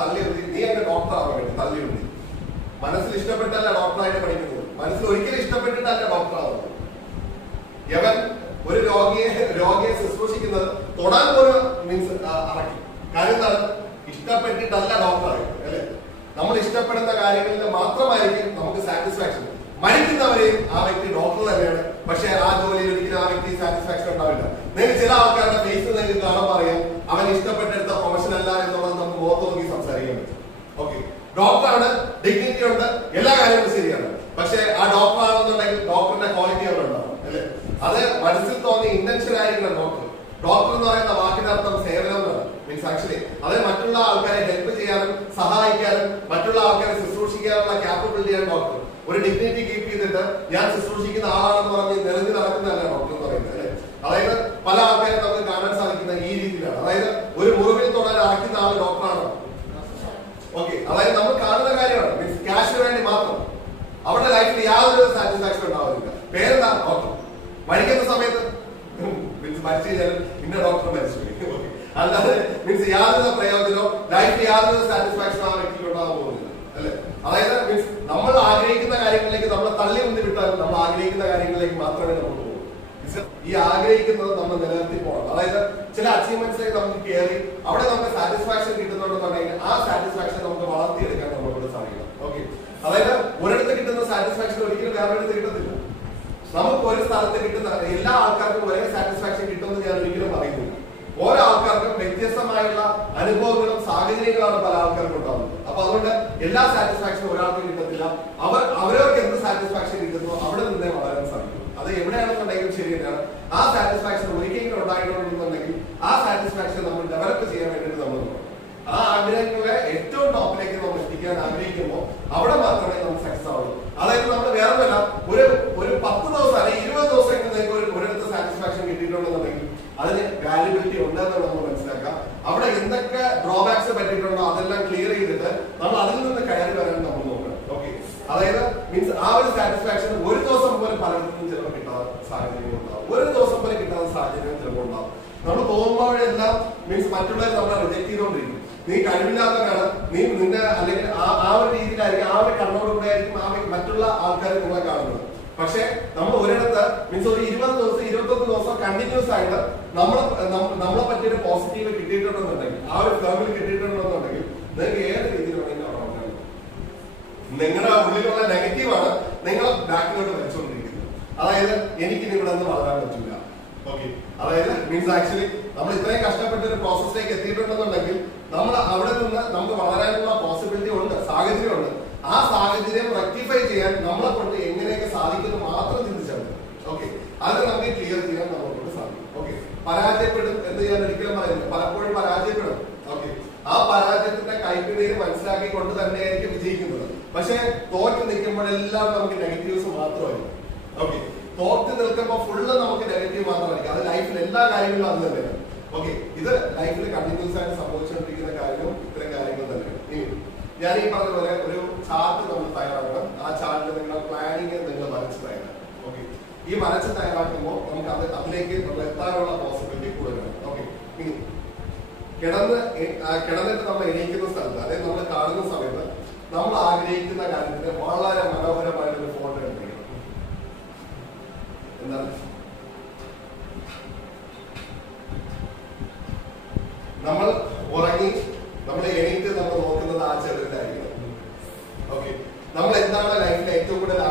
തള്ളി എത്തി, നീ അങ്ങ് ഡോക്ടർ ആവാൻ വേണ്ടി തള്ളി എത്തി. മനസ്സിൽ ഇഷ്ടപ്പെട്ടല്ല ഡോക്ടറായിട്ട് പഠിക്കുന്നത്, മനസ്സിൽ ഒരിക്കലും ഇഷ്ടപ്പെട്ടിട്ടല്ല ഡോക്ടർ ആവുന്നത്. യവൻ ഒരു രോഗിയെ ശുശ്രൂഷിക്കുന്നത് തൊടാൻ പോലും മീൻസ് അറക്കും. കാര്യം എന്താണ്, ഇഷ്ടപ്പെട്ടിട്ടല്ല ഡോക്ടറായത് അല്ലെ. നമ്മൾ ഇഷ്ടപ്പെടുന്ന കാര്യങ്ങളിൽ മാത്രമായിരിക്കും നമുക്ക് സാറ്റിസ്ഫാക്ഷൻ. മരിക്കുന്നവരെയും ആ വ്യക്തി ഡോക്ടർ തന്നെയാണ്, പക്ഷെ ആ ജോലിയിൽ ഒരിക്കലും ആ വ്യക്തി സാറ്റിസ്ഫാക്ഷൻ ഉണ്ടാവില്ല. നിങ്ങൾക്ക് ചില ആൾക്കാരുടെ ഫേസ് നിങ്ങൾക്ക് കാണാൻ പറയാം, അവൻ ഇഷ്ടപ്പെട്ടെടുത്ത പ്രൊഫഷൻ അല്ല എന്നുള്ളത് നമുക്ക് മുഖത്ത് നോക്കി സംസാരിക്കാൻ പറ്റും. ഓക്കെ, ഡോക്ടറാണ്, ഡിഗ്നിറ്റി ഉണ്ട്, എല്ലാ കാര്യങ്ങളും ശരിയാണ്, പക്ഷെ ആ ഡോക്ടർ ആണെന്നുണ്ടെങ്കിൽ ഡോക്ടറിന്റെ ക്വാളിറ്റി അവിടെ ഉണ്ടാവും അല്ലെ. അത് മനസ്സിൽ തോന്നിയ ഇന്റൻഷൻ ആയിരിക്കണം ഡോക്ടർ. ഡോക്ടർ എന്ന് പറയുന്ന വാക്കിന്റെ അർത്ഥം സേവനം എന്നാണ്. മീൻസ് ആക്ച്വലി അത് മറ്റുള്ള ആൾക്കാരെ ഹെൽപ്പ് ചെയ്യാനും സഹായിക്കാനും മറ്റുള്ള ആൾക്കാരെ ശുശ്രൂഷിക്കാനുള്ള ക്യാപ്പബിലിറ്റിയാണ് ഡോക്ടർ. ഒരു ഡിഗ്നിറ്റി കീപ്പ് ചെയ്തിട്ട് ഞാൻ ശുശ്രൂഷിക്കുന്ന ആളാണെന്ന് പറഞ്ഞ് നിറഞ്ഞു നടക്കുന്നതല്ല ഡോക്ടർ എന്ന് പറയുന്നത് അല്ലെ. അതായത് പല ആൾക്കാരും നമുക്ക് കാണാൻ സാധിക്കുന്ന ഈ രീതിയിലാണ്. അതായത് ഒരു മുറിവിൽ തൊടാൻ അടയ്ക്കുന്ന ആൾ ഡോക്ടറാണ്. ഓക്കെ, അതായത് നമ്മൾ കാണുന്ന കാര്യമാണ്, മീൻസ് ക്യാഷിന് വേണ്ടി മാത്രം. അവരുടെ ലൈഫിൽ യാതൊരു സാറ്റിസ്ഫാക്ഷൻ ഉണ്ടാവുന്നില്ല. പേരെന്താ ഡോക്ടർ. മരിക്കുന്ന സമയത്ത് മീൻസ് മരിച്ചു കഴിഞ്ഞാലും ഇന്ന ഡോക്ടർ മരിച്ചു, അല്ലാതെ മീൻസ് യാതൊരു പ്രയോജനവും ലൈഫിൽ യാതൊരു സാറ്റിസ്ഫാക്ഷൻ ആ വ്യക്തിക്ക് ഉണ്ടാകാൻ പോകുന്നില്ല അല്ലെ. അതായത് മീൻസ് നമ്മൾ ആഗ്രഹിക്കുന്ന കാര്യങ്ങളിലേക്ക് നമ്മളെ തള്ളി ഉന്തി വിട്ടാലും നമ്മൾ ആഗ്രഹിക്കുന്ന കാര്യങ്ങളിലേക്ക് മാത്രമേ നമ്മൾ പോകുള്ളൂ. ഈ ആഗ്രഹിക്കുന്നത് നമ്മൾ നിലനിർത്തി പോകണം. അതായത് ചില അച്ചീവ്മെന്റ്സിലേക്ക് നമുക്ക് കയറി അവിടെ നമുക്ക് സാറ്റിസ്ഫാക്ഷൻ കിട്ടുന്നുണ്ടെന്നുണ്ടെങ്കിൽ ആ സാറ്റിസ്ഫാക്ഷൻ നമുക്ക് വളർത്തിയെടുക്കാൻ നമ്മളോട് സാധിക്കണം. ഓക്കെ, അതായത് ഒരിടത്ത് കിട്ടുന്ന സാറ്റിസ്ഫാക്ഷൻ ഒരിക്കലും വേറൊരിടത്ത് കിട്ടത്തില്ല. നമുക്ക് ഒരു സ്ഥലത്ത് കിട്ടുന്ന എല്ലാ ആൾക്കാർക്കും ഒരേ സാറ്റിസ്ഫാക്ഷൻ കിട്ടുമെന്ന് ഞാൻ ഒരിക്കലും പറയുന്നില്ല. ഓരോ ആൾക്കാർക്കും വ്യത്യസ്തമായുള്ള അനുഭവങ്ങളും സാഹചര്യങ്ങളാണ് പല ആൾക്കാർക്കും ഉണ്ടാവുന്നത്. അപ്പൊ അതുകൊണ്ട് എല്ലാ സാറ്റിസ്ഫാക്ഷനും ഒരാൾക്ക് കിട്ടത്തില്ല. അവരവർക്ക് എന്ത് സാറ്റിസ്ഫാക്ഷൻ കിട്ടുന്നോ അവിടെ നിന്നേ വളരാൻ സാധിക്കും. അത് എവിടെയാണെന്നുണ്ടെങ്കിലും ശരി തന്നെയാണ്. ആ സാറ്റിസ്ഫാക്ഷൻ ഒരിക്കലും ഉണ്ടായിട്ടുണ്ടെന്നുണ്ടെങ്കിൽ ആ സാറ്റിസ്ഫാക്ഷൻ നമ്മൾ ഡെവലപ്പ് ചെയ്യാൻ വേണ്ടിയിട്ട് നമ്മൾ നോക്കണം. ആ ആഗ്രഹങ്ങളെ ഏറ്റവും ടോപ്പിലേക്ക് നമ്മൾ എത്തിക്കാൻ ആഗ്രഹിക്കുമ്പോൾ അവിടെ മാത്രമേ നമ്മൾ സക്സസ് ആവുള്ളൂ. അതായത് നമ്മൾ വേറൊന്നുമല്ല, ഒരു 10 ദിവസം അല്ലെങ്കിൽ 20 ദിവസം ഒരിടത്ത് സാറ്റിസ്ഫാക്ഷൻ കിട്ടിയിട്ടുണ്ടെന്നുണ്ടെങ്കിൽ അതിന് വാല്യൂബിലിറ്റി ഉണ്ടെന്ന് നമ്മൾ മനസ്സിലാക്കാം. അവിടെ എന്തൊക്കെ ഡ്രോബാക്സ് പറ്റിയിട്ടുണ്ടോ അതെല്ലാം ക്ലിയർ ചെയ്തിട്ട് നമ്മൾ അതിൽ നിന്ന് കയറി വരാൻ നമ്മൾ നോക്കണം. ഓക്കെ, അതായത് മീൻസ് ആ ഒരു സാറ്റിസ്ഫാക്ഷൻ ഒരു ദിവസം പോലും പലർക്കും ചിലപ്പോൾ കിട്ടാത്ത സാഹചര്യങ്ങൾ ഉണ്ടാവും, ഒരു ദിവസം പോലും കിട്ടാത്ത സാഹചര്യങ്ങൾ ചിലപ്പോൾ ഉണ്ടാവും. നമ്മൾ പോകുമ്പോഴെല്ലാം മീൻസ് മറ്റുള്ളവർ നമ്മളെ റിജക്ട് ചെയ്തുകൊണ്ടിരിക്കും. നീ കഴിവില്ലാത്തവരാണ്, നീ നിന്നെ അല്ലെങ്കിൽ ആ ഒരു രീതിയിലായിരിക്കും, ആ ഒരു കണ്ണോടുകൂടെ ആയിരിക്കും മറ്റുള്ള ആൾക്കാർ നിങ്ങളെ കാണുന്നത്. പക്ഷെ നമ്മൾ ഒരിടത്ത് മീൻസ് ഒരു 20 ദിവസം 21 ദിവസം കണ്ടിന്യൂസ് ആയിട്ട് നമ്മളെ പറ്റിയൊരു പോസിറ്റീവ് കിട്ടിയിട്ടുണ്ടെന്നുണ്ടെങ്കിൽ, ആ ഒരു ഫാമിലി കിട്ടിയിട്ടുണ്ടെന്നുണ്ടെങ്കിൽ നിങ്ങൾക്ക് ഏത് രീതിയിൽ വേണമെങ്കിൽ അവിടെ ഉണ്ടാകും. നിങ്ങളുടെ ഉള്ളിലുള്ള നെഗറ്റീവാണ് നിങ്ങളെ ബാക്കിലോട്ട് വലിച്ചുകൊണ്ടിരിക്കുന്നത്. അതായത് എനിക്കിനി ഇവിടെ നിന്ന് വളരാൻ പറ്റില്ല. ഓക്കെ, അതായത് മീൻസ് ആക്ച്വലി നമ്മൾ ഇത്രയും കഷ്ടപ്പെട്ട ഒരു പ്രോസസ്സിലേക്ക് എത്തിയിട്ടുണ്ടെന്നുണ്ടെങ്കിൽ നമ്മൾ അവിടെ നിന്ന് നമുക്ക് വളരാനുള്ള പോസിബിലിറ്റി ഉണ്ട്, സാഹചര്യമുണ്ട്. ആ സാഹചര്യം റെക്ടിഫൈ ചെയ്യാൻ നമ്മളെ കൊണ്ട് എങ്ങനെയൊക്കെ സാധിക്കുന്നു മാത്രം ചിന്തിച്ചാൽ മതി. ഓക്കെ, അത് നമുക്ക് ക്ലിയർ ചെയ്യാൻ നമ്മളെ കൊണ്ട് സാധിക്കും. ഓക്കെ, പരാജയപ്പെടും എന്ന് ഞാൻ ഒരിക്കലും പറയുന്നില്ല, പലപ്പോഴും പരാജയപ്പെടും. ഓക്കെ, ആ പരാജയത്തിന്റെ കൈപ്പിടിയിൽ മനസ്സിലാക്കിക്കൊണ്ട് തന്നെയായിരിക്കും വിജയിക്കുന്നത്. പക്ഷെ തോറ്റ് നിൽക്കുമ്പോഴെല്ലാം നമുക്ക് നെഗറ്റീവ്സ് മാത്രമായിരിക്കും. ഓക്കെ, തോറ്റ് നിൽക്കുമ്പോൾ ഫുള്ള് നമുക്ക് നെഗറ്റീവ് മാത്രമായിരിക്കും. അത് ലൈഫിൽ എല്ലാ കാര്യങ്ങളും അത് തന്നെയാണ്. ഓക്കെ, ഇത് ലൈഫിൽ കണ്ടിന്യൂസ് ആയിട്ട് സംഭവിച്ചുകൊണ്ടിരിക്കുന്ന കാര്യങ്ങളും ഇത്തരം കാര്യങ്ങൾ തന്നെയാണ്. ഇനി ഞാൻ ഈ പറഞ്ഞ പോലെ ഒരു ചാർട്ട് നമ്മൾ തയ്യാറാക്കണം. ആ ചാർട്ടിൽ നിങ്ങളുടെ പ്ലാനിങ് നിങ്ങൾ വരച്ച് തയ്യാറാക്കണം. ഓക്കെ, ഈ വരച്ച് തയ്യാറാക്കുമ്പോൾ നമുക്ക് അതിലേക്ക് നമ്മൾ എത്താനുള്ള പോസിബിലിറ്റി കൂടുതലാണ്. ഓക്കെ, ഇനി കിടന്നിട്ട് നമ്മൾ എണീക്കുന്ന സ്ഥലത്ത്, അതായത് നമ്മൾ കാണുന്ന സമയത്ത് നമ്മൾ ആഗ്രഹിക്കുന്ന കാര്യത്തിന് വളരെ മനോഹരമായിട്ടൊരു ഫോട്ടോ എടുക്കണം. എന്താണ് നമ്മൾ ഉറങ്ങി നമ്മൾ എണീറ്റ് നമ്മൾ നോക്കുന്നത് ആ ചെറുതായിരിക്കണം. ഓക്കെ, നമ്മൾ എന്താണ് ലൈഫിൽ ഏറ്റവും കൂടുതൽ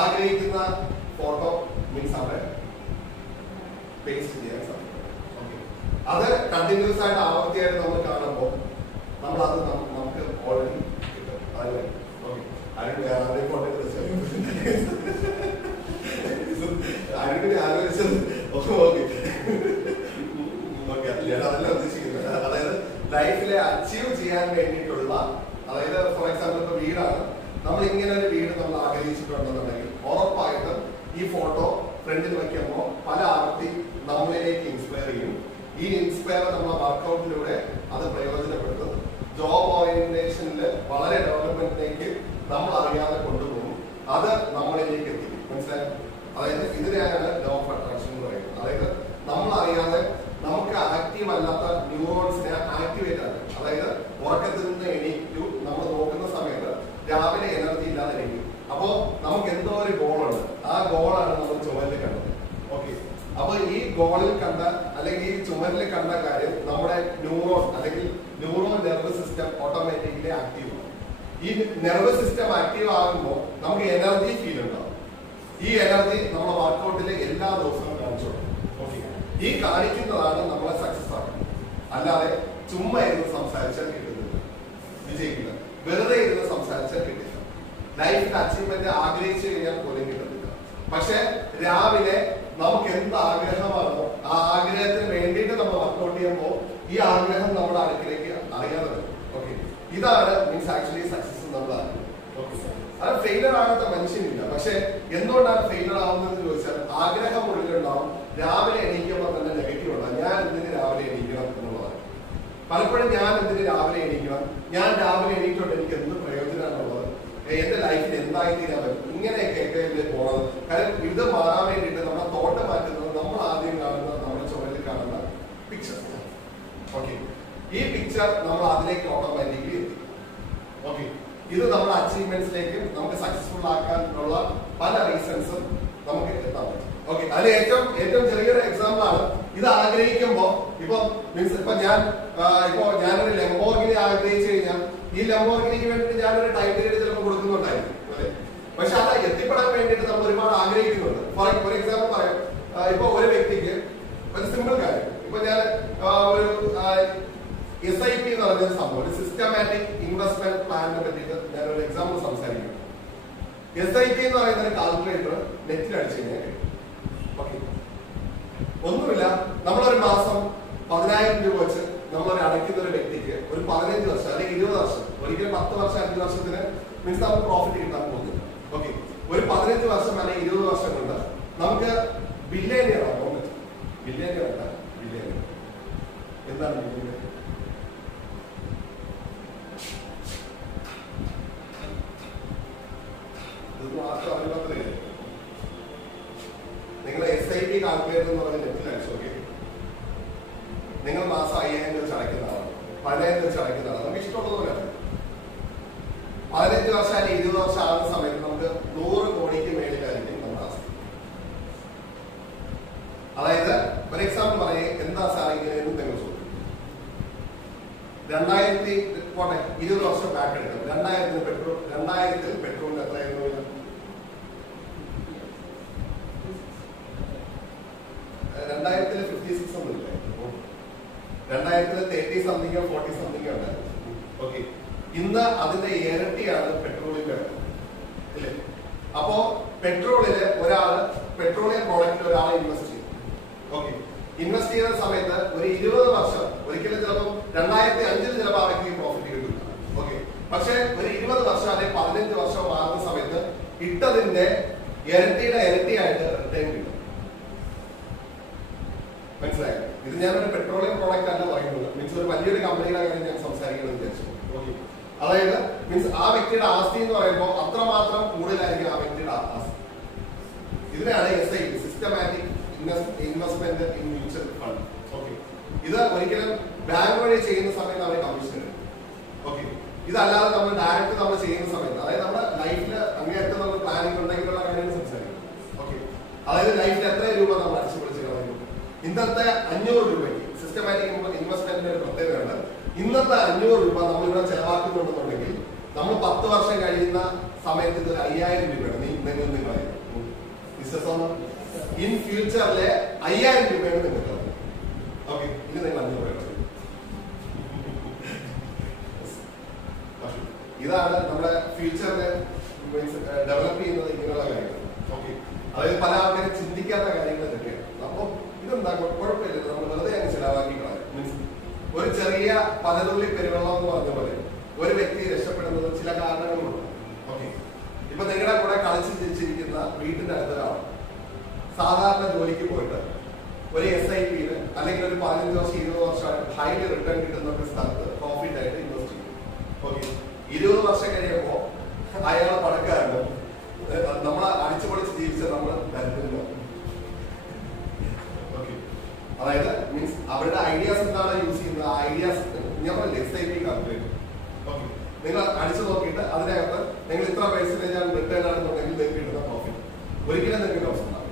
ആഗ്രഹിക്കുന്ന ഫോട്ടോ മീൻസ് അവിടെ പേസ്റ്റ് ചെയ്യാൻ സാധിക്കും. ഓക്കെ, അത് കണ്ടിന്യൂസ് ആയിട്ട് ആവർത്തിയായിട്ട് നമ്മൾ കാണുമ്പോൾ നമ്മൾ അത് നമുക്ക് ഓൾറെഡി കിട്ടും. ഓക്കെ, ആലോചിച്ചത് അതെല്ലാം ഉദ്ദേശിക്കുന്നത്. അതായത് ലൈഫിലെ അച്ചീവ് ചെയ്യാൻ വേണ്ടിയിട്ടുള്ള, അതായത് ഫോർ എക്സാമ്പിൾ ഇപ്പൊ വീടാണ്, നമ്മൾ ഇങ്ങനെ ഒരു വീട് നമ്മൾ ആഗ്രഹിച്ചിട്ടുണ്ടെന്നുണ്ടെങ്കിൽ ഉറപ്പായിട്ടും ഈ ഫോട്ടോ ഫ്രണ്ടിൽ വയ്ക്കുമ്പോൾ പല ആർത്തി നമ്മളിലേക്ക് ഇൻസ്പയർ ചെയ്യും. ഈ ഇൻസ്പയർ നമ്മളെ വർക്കൗട്ടിലൂടെ അത് പ്രയോജനപ്പെടുത്തും. ജോബ് ഓറിയന്റേഷനിൽ വളരെ ഡെവലപ്മെന്റിലേക്ക് നമ്മൾ അറിയാതെ കൊണ്ടുപോകും. അത് നമ്മളിലേക്ക് എത്തിക്കും. മനസ്സിലായോ? അതായത് ഇതിനെയാണ് ലോ ഓഫ് അട്രാക്ഷൻ എന്ന് പറയുന്നത്. അതായത് നമ്മൾ അറിയാതെ നമുക്ക് ആക്റ്റീവ് അല്ലാത്ത ന്യൂറോൺസിനെ ആക്ടിവേറ്റ് ആക്കും. അതായത് ഉറക്കത്തിൽ നിന്ന് എണീറ്റു നമ്മൾ നോക്കുന്ന സമയത്ത് രാവിലെ എനർജി ഇല്ലാതെ എണീക്കും. അപ്പോ നമുക്ക് എന്തോ ഒരു ഗോളുണ്ട്, ആ ഗോളാണ് നമ്മൾ ചുമരിൽ കണ്ടത്. ഓക്കെ, അപ്പൊ ഈ ഗോളിൽ കണ്ട അല്ലെങ്കിൽ ഈ ചുമരിൽ കണ്ട കാര്യം നമ്മുടെ ന്യൂറോൺ അല്ലെങ്കിൽ neuro nervous system automatically active ആവും. ഈ നെർവസ് സിസ്റ്റം ആക്റ്റീവ് ആകുമ്പോൾ നമുക്ക് എനർജി ഫീൽ ഉണ്ടാവും. ഈ എനർജി നമ്മുടെ വർക്കൗട്ടിലെ എല്ലാ ദിവസവും കാണിച്ചു. ഓക്കെ, ഈ കാണിക്കുന്നതാണ് നമ്മളെ സക്സസ് ആക്കുന്നത്. അല്ലാതെ ചുമ്മാ ഇരുന്ന് സംസാരിച്ചാൽ കിട്ടുന്നില്ല, വിജയിക്കില്ല. വെറുതെ ഇരുന്ന് സംസാരിച്ചാൽ കിട്ടില്ല. ലൈഫിൽ അച്ചീവ്മെന്റ് ആഗ്രഹിച്ചു കഴിഞ്ഞാൽ പോലും കിട്ടുന്നില്ല. പക്ഷെ രാവിലെ നമുക്ക് എന്ത് ആഗ്രഹമാണോ ആ ആഗ്രഹത്തിന് വേണ്ടിയിട്ട് നമ്മൾ വർക്കൗട്ട് ചെയ്യുമ്പോൾ ഈ ആഗ്രഹം നമ്മുടെ അടുക്കിലേക്ക് അറിയാതെ വരും. ഓക്കെ, ഇതാണ് മീൻസ് ആക്ച്വലി സക്സസ് നമ്മൾ അറിയുന്നത്. ഓക്കെ, അത് ഫെയിലർ ആകാത്ത മനുഷ്യനില്ല. പക്ഷെ എന്തുകൊണ്ടാണ് ഫെയിലർ ആവുന്നതെന്ന് ചോദിച്ചാൽ ആഗ്രഹം ഉള്ളിലുണ്ടാവും. രാവിലെ എണീക്കുമ്പോൾ തന്നെ നെഗറ്റീവ് ഉണ്ടാവും. ഞാൻ എന്തിന് രാവിലെ എണീക്കണം എന്നുള്ളതാണ്. പലപ്പോഴും ഞാൻ എന്തിന് രാവിലെ എണീക്കണം, ഞാൻ രാവിലെ എണീറ്റുകൊണ്ട് എനിക്ക് എന്ത് പ്രയോജനമാണുള്ളത്, എന്റെ ലൈഫിൽ എന്തായി തീരാൻ പറ്റും, ഇങ്ങനെയൊക്കെ പോകണം. കാരണം ഇത് മാറാൻ വേണ്ടിയിട്ട് നമ്മുടെ തോട്ടം മാറ്റുന്നത് നമ്മൾ ആദ്യം കാണുന്ന നമ്മുടെ ചുമരിൽ കാണുന്ന പിക്ചർ. ഓക്കെ, ഈ പിക്ചർ നമ്മൾ അതിലേക്ക് ഓട്ടോമാറ്റിക്കലി എത്തി. ഓക്കെ, ഇത് നമ്മുടെ അച്ചീവ്മെന്റ്സിലേക്ക് നമുക്ക് സക്സസ്ഫുൾ ആക്കാനുള്ള പല റീസൺസും നമുക്ക് എത്താൻ പറ്റും. ഓക്കെ, അതിന് ഏറ്റവും ചെറിയൊരു എക്സാമ്പിൾ ആണ് ഇത്. ആഗ്രഹിക്കുമ്പോ ഇപ്പൊ മീൻസ് ഞാനൊരു ലംബോർഗിനി ആഗ്രഹിച്ചു കഴിഞ്ഞാൽ ഈ ലംബോർഗിനിക്ക് വേണ്ടിയിട്ട് ഞാനൊരു ടൈം പീരീഡ് ചിലപ്പോൾ കൊടുക്കുന്നുണ്ടായിരുന്നു. അല്ലെ? പക്ഷെ അത് എത്തിപ്പെടാൻ വേണ്ടിയിട്ട് നമ്മൾ ഒരുപാട് ആഗ്രഹിക്കുന്നുണ്ട്. ഫോർ എക്സാമ്പിൾ പറയാം, ഇപ്പൊ ഒരു വ്യക്തിക്ക് ഒരു സിമ്പിൾ കാര്യം, ഇപ്പൊ ഞാൻ ഒരു SIP എന്ന് പറയുന്ന സംഭവം, ഒരു സിസ്റ്റമാറ്റിക് ഇൻവെസ്റ്റ്മെന്റ് പ്ലാനിനെ പറ്റിയിട്ട് ഞാൻ ഒരു എക്സാമ്പിൾ സംസാരിക്കും. SIP എന്ന് പറയുന്ന ഒരു കാൽക്കുലേറ്റർ നെറ്റിൽ അടിച്ചു കഴിഞ്ഞാൽ ഓക്കെ, ഒന്നുമില്ല, നമ്മളൊരു മാസം 10,000 രൂപ വെച്ച് നമ്മളൊരു അടയ്ക്കുന്ന ഒരു വ്യക്തിക്ക് ഒരു 15 വർഷം അല്ലെങ്കിൽ 20 വർഷം, ഒരിക്കലും 10 വർഷം 5 വർഷത്തിന് മീൻസ് നമുക്ക് പ്രോഫിറ്റ് കിട്ടാൻ പോകുന്നില്ല. ഓക്കെ, ഒരു 15 വർഷം അല്ലെങ്കിൽ 20 വർഷം കൊണ്ട് നമുക്ക് ബില്യണിയർ ആകാൻ പറ്റും. ബില്യണിയർ അല്ല, ബില്യണിയർ എന്താണ് ബില്യണിയർ? ഇതൊന്നും ആർക്കും അറിയാത്തതേ. നിങ്ങൾ SIP കാൽക്കുലേറ്റർ എന്ന് പറഞ്ഞ നെറ്റിൽ അടിച്ചു നോക്കി. നിങ്ങൾ മാസം 5,000 വെച്ച് അടയ്ക്കുന്ന ആളാണ്, 10,000 വെച്ച് അടയ്ക്കുന്ന ആളാണ്. നമുക്ക് ഇഷ്ടമുള്ളതുപോലെയാണ്. 15 വർഷം അല്ലെങ്കിൽ 20 വർഷം ആകുന്ന സമയത്ത് നമുക്ക് 100 കോടിക്ക് മേളിലായിരിക്കും നമ്മുടെ ആസ്തി. അതായത് ഒരു എക്സാമ്പിൾ പറയും, എന്താ സാർ ഇങ്ങനെയെന്ന് നിങ്ങൾ ചോദിക്കും. 2020 വർഷം ബാക്ക് എടുക്കാം. 2000-ൽ പെട്രോളിന് എത്രയായിരുന്നു? 2000-ൽ 56 ഒന്നും ഇല്ല. 2000-ൽ 30 സംതിങ്ങോ 40 സംതിങ്ങോ ഉണ്ടായിരുന്നു. ഓക്കെ, ഇന്ന് അതിന്റെ ഇരട്ടിയാണ് പെട്രോളിന്റെ അല്ലേ? അപ്പോ പെട്രോളിയം പ്രോഡക്റ്റിൽ ഒരാൾ ഇൻവെസ്റ്റ് ചെയ്യും. ഓക്കെ, ഇൻവെസ്റ്റ് ചെയ്യുന്ന സമയത്ത് ഒരു 20 വർഷം, ഒരിക്കലും ചിലപ്പോൾ 2005-ൽ ചിലപ്പോൾ ആ വ്യക്തിക്ക് പ്രോഫിറ്റ് കിട്ടില്ല. ഓക്കെ, പക്ഷെ ഒരു 20 വർഷം അല്ലെങ്കിൽ 15 വർഷം ആകുന്ന സമയത്ത് ഇട്ടതിന്റെ ഇരട്ടിയായിട്ട് റിട്ടേൺ കിട്ടും. മനസ്സിലായോ? ഇത് ഞാനൊരു പെട്രോളിയം പ്രോഡക്റ്റ് അല്ല പറയുന്നത്. മീൻസ് ഒരു വലിയൊരു കമ്പനിയുടെ കാര്യം ഞാൻ സംസാരിക്കണമെന്ന് വിചാരിച്ചു. ഓക്കെ, അതായത് മീൻസ് ആ വ്യക്തിയുടെ ആസ്തി എന്ന് പറയുമ്പോൾ അത്രമാത്രം കൂടുതലായിരിക്കും ആ വ്യക്തിയുടെ ആസ്തി. ഇതിനാണ് SIP, systematic investment in mutual fund. Okay, ഇത് ഒരിക്കലും ബാങ്ക് വഴി ചെയ്യുന്ന സമയത്ത് അവർ കമ്മീഷൻ എടുക്കും. ഓക്കെ, ഇതല്ലാതെ നമ്മൾ ഡയറക്റ്റ് നമ്മൾ ചെയ്യുന്ന സമയത്ത്, അതായത് നമ്മുടെ ലൈഫിൽ അങ്ങേയറ്റം നമ്മൾ പ്ലാനിങ് ഉണ്ടെങ്കിലുള്ള കാര്യങ്ങൾ സംസാരിക്കും. ഓക്കെ, അതായത് ലൈഫിൽ എത്ര രൂപ നമ്മൾ അടിച്ചു പൊളിച്ച് കളയുന്നു. ഇന്നത്തെ 500 രൂപയ്ക്ക് സിസ്റ്റമാറ്റിക് ഇൻവെസ്റ്റ്മെന്റിന്റെ ഒരു പ്രത്യേകതയുണ്ട്. ഇന്നത്തെ 500 രൂപ നമ്മൾ ഇവിടെ ചെലവാക്കുന്നുണ്ടെന്നുണ്ടെങ്കിൽ നമ്മൾ 10 വർഷം കഴിയുന്ന സമയത്ത് ഇത് 5,000 രൂപയാണ്. നിങ്ങൾ ഇൻ ഫ്യൂച്ചറിലെ 5,000 രൂപയാണ് നിങ്ങൾക്ക്. ഓക്കെ, ഇത് നിങ്ങൾ 500 രൂപ. ഇതാണ് നമ്മുടെ ഫ്യൂച്ചറിലെ ഡെവലപ്പ് ചെയ്യുന്നത് ഇങ്ങനെയുള്ള കാര്യങ്ങൾ. ഓക്കെ, അതായത് പല ആൾക്കാരും ചിന്തിക്കാത്ത കാര്യങ്ങൾ ഇതൊക്കെയാണ്. അപ്പൊ ഇതെന്താ കുഴപ്പമില്ല, നമ്മൾ വെറുതെ അങ്ങ് ചിലവാക്കി കളയാം. മീൻസ് ഒരു ചെറിയ പലതുള്ളി പെരുവെള്ളം എന്ന് പറഞ്ഞ പോലെ ഒരു വ്യക്തി രക്ഷപ്പെടുന്നത് ചില കാരണങ്ങളുണ്ട്. ഓക്കെ, ഇപ്പൊ നിങ്ങളുടെ കൂടെ കളിച്ച് ചിരിച്ചിരിക്കുന്ന വീട്ടിന്റെ അടുത്തൊരാളാണ് സാധാരണ ജോലിക്ക് പോയിട്ട് ഒരു SIP-യിൽ അല്ലെങ്കിൽ ഒരു 15 വർഷം 20 വർഷമാണ് ഹൈലി റിട്ടേൺ കിട്ടുന്ന ഒരു സ്ഥലത്ത് പ്രോഫിറ്റ് ആയിട്ട് ഇൻവെസ്റ്റ് ചെയ്യും. ഓക്കെ, 20 വർഷം കഴിയുമ്പോൾ അയാളെ പണക്കാരനോ നമ്മളെ അടിച്ചുപൊളിച്ച് ജീവിച്ച നമ്മൾ ദരിദ്രനോ. ഓക്കെ, അതായത് മീൻസ് അവരുടെ ഐഡിയാസ് എന്താണ് യൂസ് ചെയ്യുന്നത്, ആ ഐഡിയാസ് ഞാൻ പറഞ്ഞില്ലേ SIP കാൽക്കുലേറ്റ്. ഓക്കെ, നിങ്ങൾ അടിച്ചു നോക്കിയിട്ട് അതിനകത്ത് നിങ്ങൾ ഇത്ര പെർസെന്റേജ് റിട്ടേൺ ആണെന്നുണ്ടെങ്കിൽ നിങ്ങൾക്ക് കിട്ടുന്ന പ്രോഫിറ്റ് ഒരിക്കലും നിങ്ങൾക്ക് ലോസ് ഉണ്ടാവും.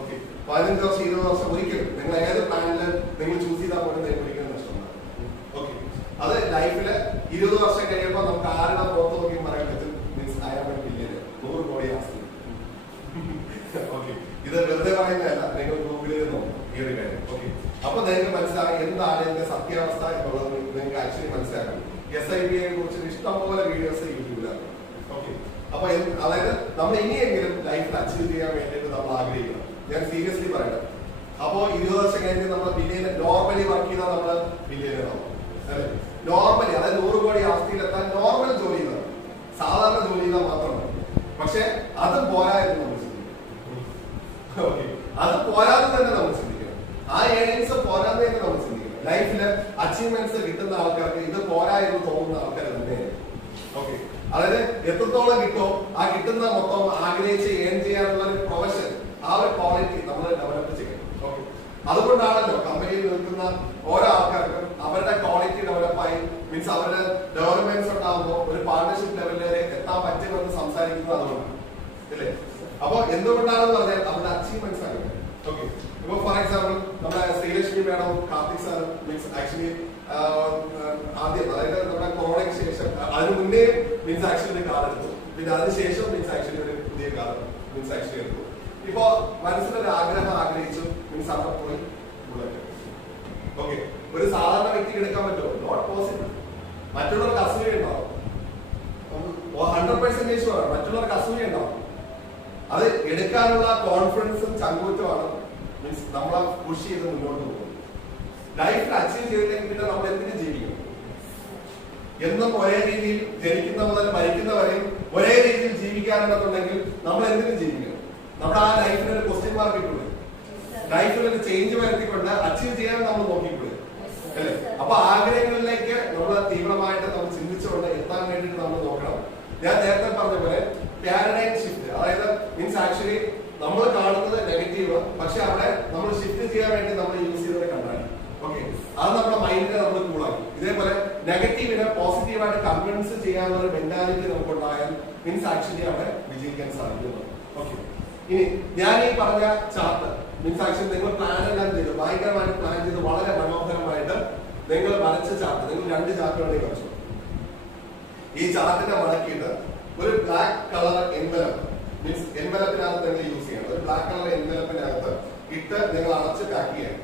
ഓക്കെ, 15 വർഷം 20 വർഷം ഒരിക്കലും നിങ്ങൾ ഏത് പ്ലാനില് നിങ്ങൾ ചൂസ് ചെയ്താൽ പോലും നിങ്ങൾക്ക് ഒരിക്കലും നഷ്ടമുണ്ടാകും. ഓക്കെ, അത് ലൈഫില് 20 വർഷം കഴിയുമ്പോൾ നമുക്ക് ആരുടെ പുറത്ത് നോക്കി പറയാൻ പറ്റും, മീൻസ് അയാൾ ബില്യന് 100 കോടി ആസ്തി. ഓക്കെ, ഇത് വെറുതെ പറയുന്നതല്ല, നിങ്ങൾ ഗൂഗിളിൽ നോക്കും ഈ ഒരു കാര്യം. ഓക്കെ, അപ്പൊ നിങ്ങൾക്ക് മനസ്സിലാകും എന്താണ് ഇതിന്റെ സത്യാവസ്ഥ എന്നുള്ളത് നിങ്ങൾക്ക് ആക്ച്വലി മനസ്സിലാക്കണം. SIP-യെ കുറിച്ച് ഇഷ്ടംപോലെ വീഡിയോസ് യൂട്യൂബിലാണ്. ഓക്കെ, അപ്പൊ അതായത് നമ്മൾ ഇനിയെങ്കിലും ലൈഫിൽ അച്ചീവ് ചെയ്യാൻ വേണ്ടിയിട്ട് നമ്മൾ ആഗ്രഹിക്കണം. ഞാൻ സീരിയസ്ലി പറയണം. അപ്പോ 20 വർഷം കഴിഞ്ഞ് നമ്മൾ ബില്യന് നോർമലി വർക്ക് ചെയ്താൽ നമ്മൾ ബില്യനാവും അല്ലെ? നോർമലി, അതായത് 100 കോടി ആസ്തിയിലെത്താൻ നോർമൽ ജോലി ചെയ്താൽ, സാധാരണ ജോലി ചെയ്താൽ മാത്രമാണ്. പക്ഷെ അത് പോരാ എന്ന് നമ്മൾ ചിന്തിക്കണം. ഓക്കെ, അത് പോരാതെ തന്നെ നമ്മൾ ചിന്തിക്കണം. ആ ഏണിങ്സ് പോരാതെ തന്നെ നമ്മൾ ചിന്തിക്കണം. ലൈഫില് അച്ചീവ്മെന്റ്സ് കിട്ടുന്ന ആൾക്കാർക്ക് ഇത് പോരാ എന്ന് തോന്നുന്ന ആൾക്കാർ തന്നെയാണ്. ഓക്കെ, അതായത് എത്രത്തോളം കിട്ടോ ആ കിട്ടുന്ന മൊത്തം ആഗ്രഹിച്ച് ഏൺ ചെയ്യാനുള്ള ഒരു പ്രൊഫഷൻ, ആ ഒരു ക്വാളിറ്റി നമ്മൾ ഡെവലപ്പ് ചെയ്യണം. ഓക്കെ, അതുകൊണ്ടാണല്ലോ കമ്പനിയിൽ നിൽക്കുന്ന ഓരോ ആൾക്കാർക്കും അവരുടെ ക്വാളിറ്റി ഡെവലപ്പായി മീൻസ് അവരുടെ ഡെവലപ്മെന്റ്സ് ഉണ്ടാകുമ്പോൾ ഒരു പാർട്ണർഷിപ്പ് ലെവലിൽ വരെ എത്താൻ പറ്റുമെന്ന് സംസാരിക്കുന്നത് അതുകൊണ്ടാണ് അല്ലേ? അപ്പൊ എന്തുകൊണ്ടാണെന്ന് പറഞ്ഞാൽ അവരുടെ അച്ചീവ്മെന്റ്സ് ആണ്. ഓക്കെ, ഇപ്പൊ ഫോർ എക്സാമ്പിൾ നമ്മുടെ Sreelakshmi madam, Karthik sir means actually ആദ്യം അതായത് നമ്മുടെ കൊറോണയ്ക്ക് ശേഷം, അതിന് മുന്നേ മീൻസ് ആക്ച്വലി ഒരു കാർ എടുത്തു, പിന്നെ അതിനുശേഷം മീൻസ് ആക്ച്വലി ഒരു പുതിയ കാർ മീൻസ് ആക്ച്വലി എടുത്തു. ഇപ്പൊ മനസ്സിലൊരു ആഗ്രഹം ആഗ്രഹിച്ചു മീൻസ് അവിടെ പോയി ബുള്ളറ്റ്. ഓക്കെ, ഒരു സാധാരണ വ്യക്തിക്ക് എടുക്കാൻ പറ്റുമോ? Not possible. മറ്റുള്ളവർക്ക് അസൂയ ഉണ്ടാവും, 100% വേണം. മറ്റുള്ളവർക്ക് അസൂയ ഉണ്ടാവും. അത് എടുക്കാനുള്ള കോൺഫിഡൻസും ചങ്കൂറ്റമാണ് മീൻസ് നമ്മളെ പുഷ് ചെയ്ത് മുന്നോട്ട് പോകും. ലൈഫിൽ അച്ചീവ് ചെയ്തില്ലെങ്കിൽ പിന്നെ നമ്മൾ എന്തിനും ജീവിക്കും? എന്നും ഒരേ രീതിയിൽ ജനിക്കുന്ന മുതൽ മരിക്കുന്നവരെയും ഒരേ രീതിയിൽ ജീവിക്കാനുണ്ടെന്നുണ്ടെങ്കിൽ നമ്മൾ എന്തിനും ജീവിക്കണം? നമ്മുടെ ആ ലൈഫിൽ ഒരു ക്വസ്റ്റ്യൻ മാർക്ക് ഇട്ടുണ്ട്. ലൈഫിൽ ഒരു ചേഞ്ച് വരുത്തിക്കൊണ്ട് അച്ചീവ് ചെയ്യാൻ നമ്മൾ നോക്കിക്കൂടെ അല്ലേ? അപ്പൊ ആഗ്രഹങ്ങളിലേക്ക് നമ്മൾ തീവ്രമായിട്ട് നമ്മൾ ചിന്തിച്ചുകൊണ്ട് എത്താൻ വേണ്ടിയിട്ട് നമ്മൾ നോക്കണം. ഞാൻ നേരത്തെ പറഞ്ഞ പോലെ പാരഡൈം ഷിഫ്റ്റ്, അതായത് മീൻസ് ആക്ച്വലി നമ്മൾ കാണുന്നത് നെഗറ്റീവ്, പക്ഷെ അവിടെ നമ്മൾ ഷിഫ്റ്റ് ചെയ്യാൻ വേണ്ടി നമ്മൾ യൂസ് ചെയ്തത് കണ്ടാണ്. ഓക്കെ, അത് നമ്മുടെ മൈൻഡിനെ നമ്മൾ കൂളാക്കി. ഇതേപോലെ നെഗറ്റീവിനെ പോസിറ്റീവായിട്ട് കൺവിൻസ് ചെയ്യാനുള്ള ഒരു മെന്റാലിറ്റി നമുക്ക് ഉണ്ടായാൽ മീൻസ് ആക്ച്വലി അവിടെ വിജയിക്കാൻ സാധിക്കുന്നു. ഓക്കെ, ഇനി ഞാൻ ഈ പറഞ്ഞ ചാർട്ട് മീൻസ് ആക്ച്വലി നിങ്ങൾ പ്ലാൻ എല്ലാം ചെയ്തു, ഭയങ്കരമായിട്ട് പ്ലാൻ ചെയ്ത് വളരെ മനോഹരമായിട്ട് നിങ്ങൾ വരച്ച ചാർട്ട്, നിങ്ങൾ 2 ചാർട്ട് വേണമെങ്കിൽ വരച്ചു. ഈ ചാർട്ടിനെ മടക്കിയിട്ട് ഒരു ബ്ലാക്ക് കളർ എൻവലപ്പ് മീൻസ് എൻവലപ്പിനകത്ത് നിങ്ങൾ യൂസ് ചെയ്യണം. ഒരു ബ്ലാക്ക് കളർ എൻവലപ്പിനകത്ത് ഇട്ട് നിങ്ങൾ അടച്ച് പാക്ക് ചെയ്യണം.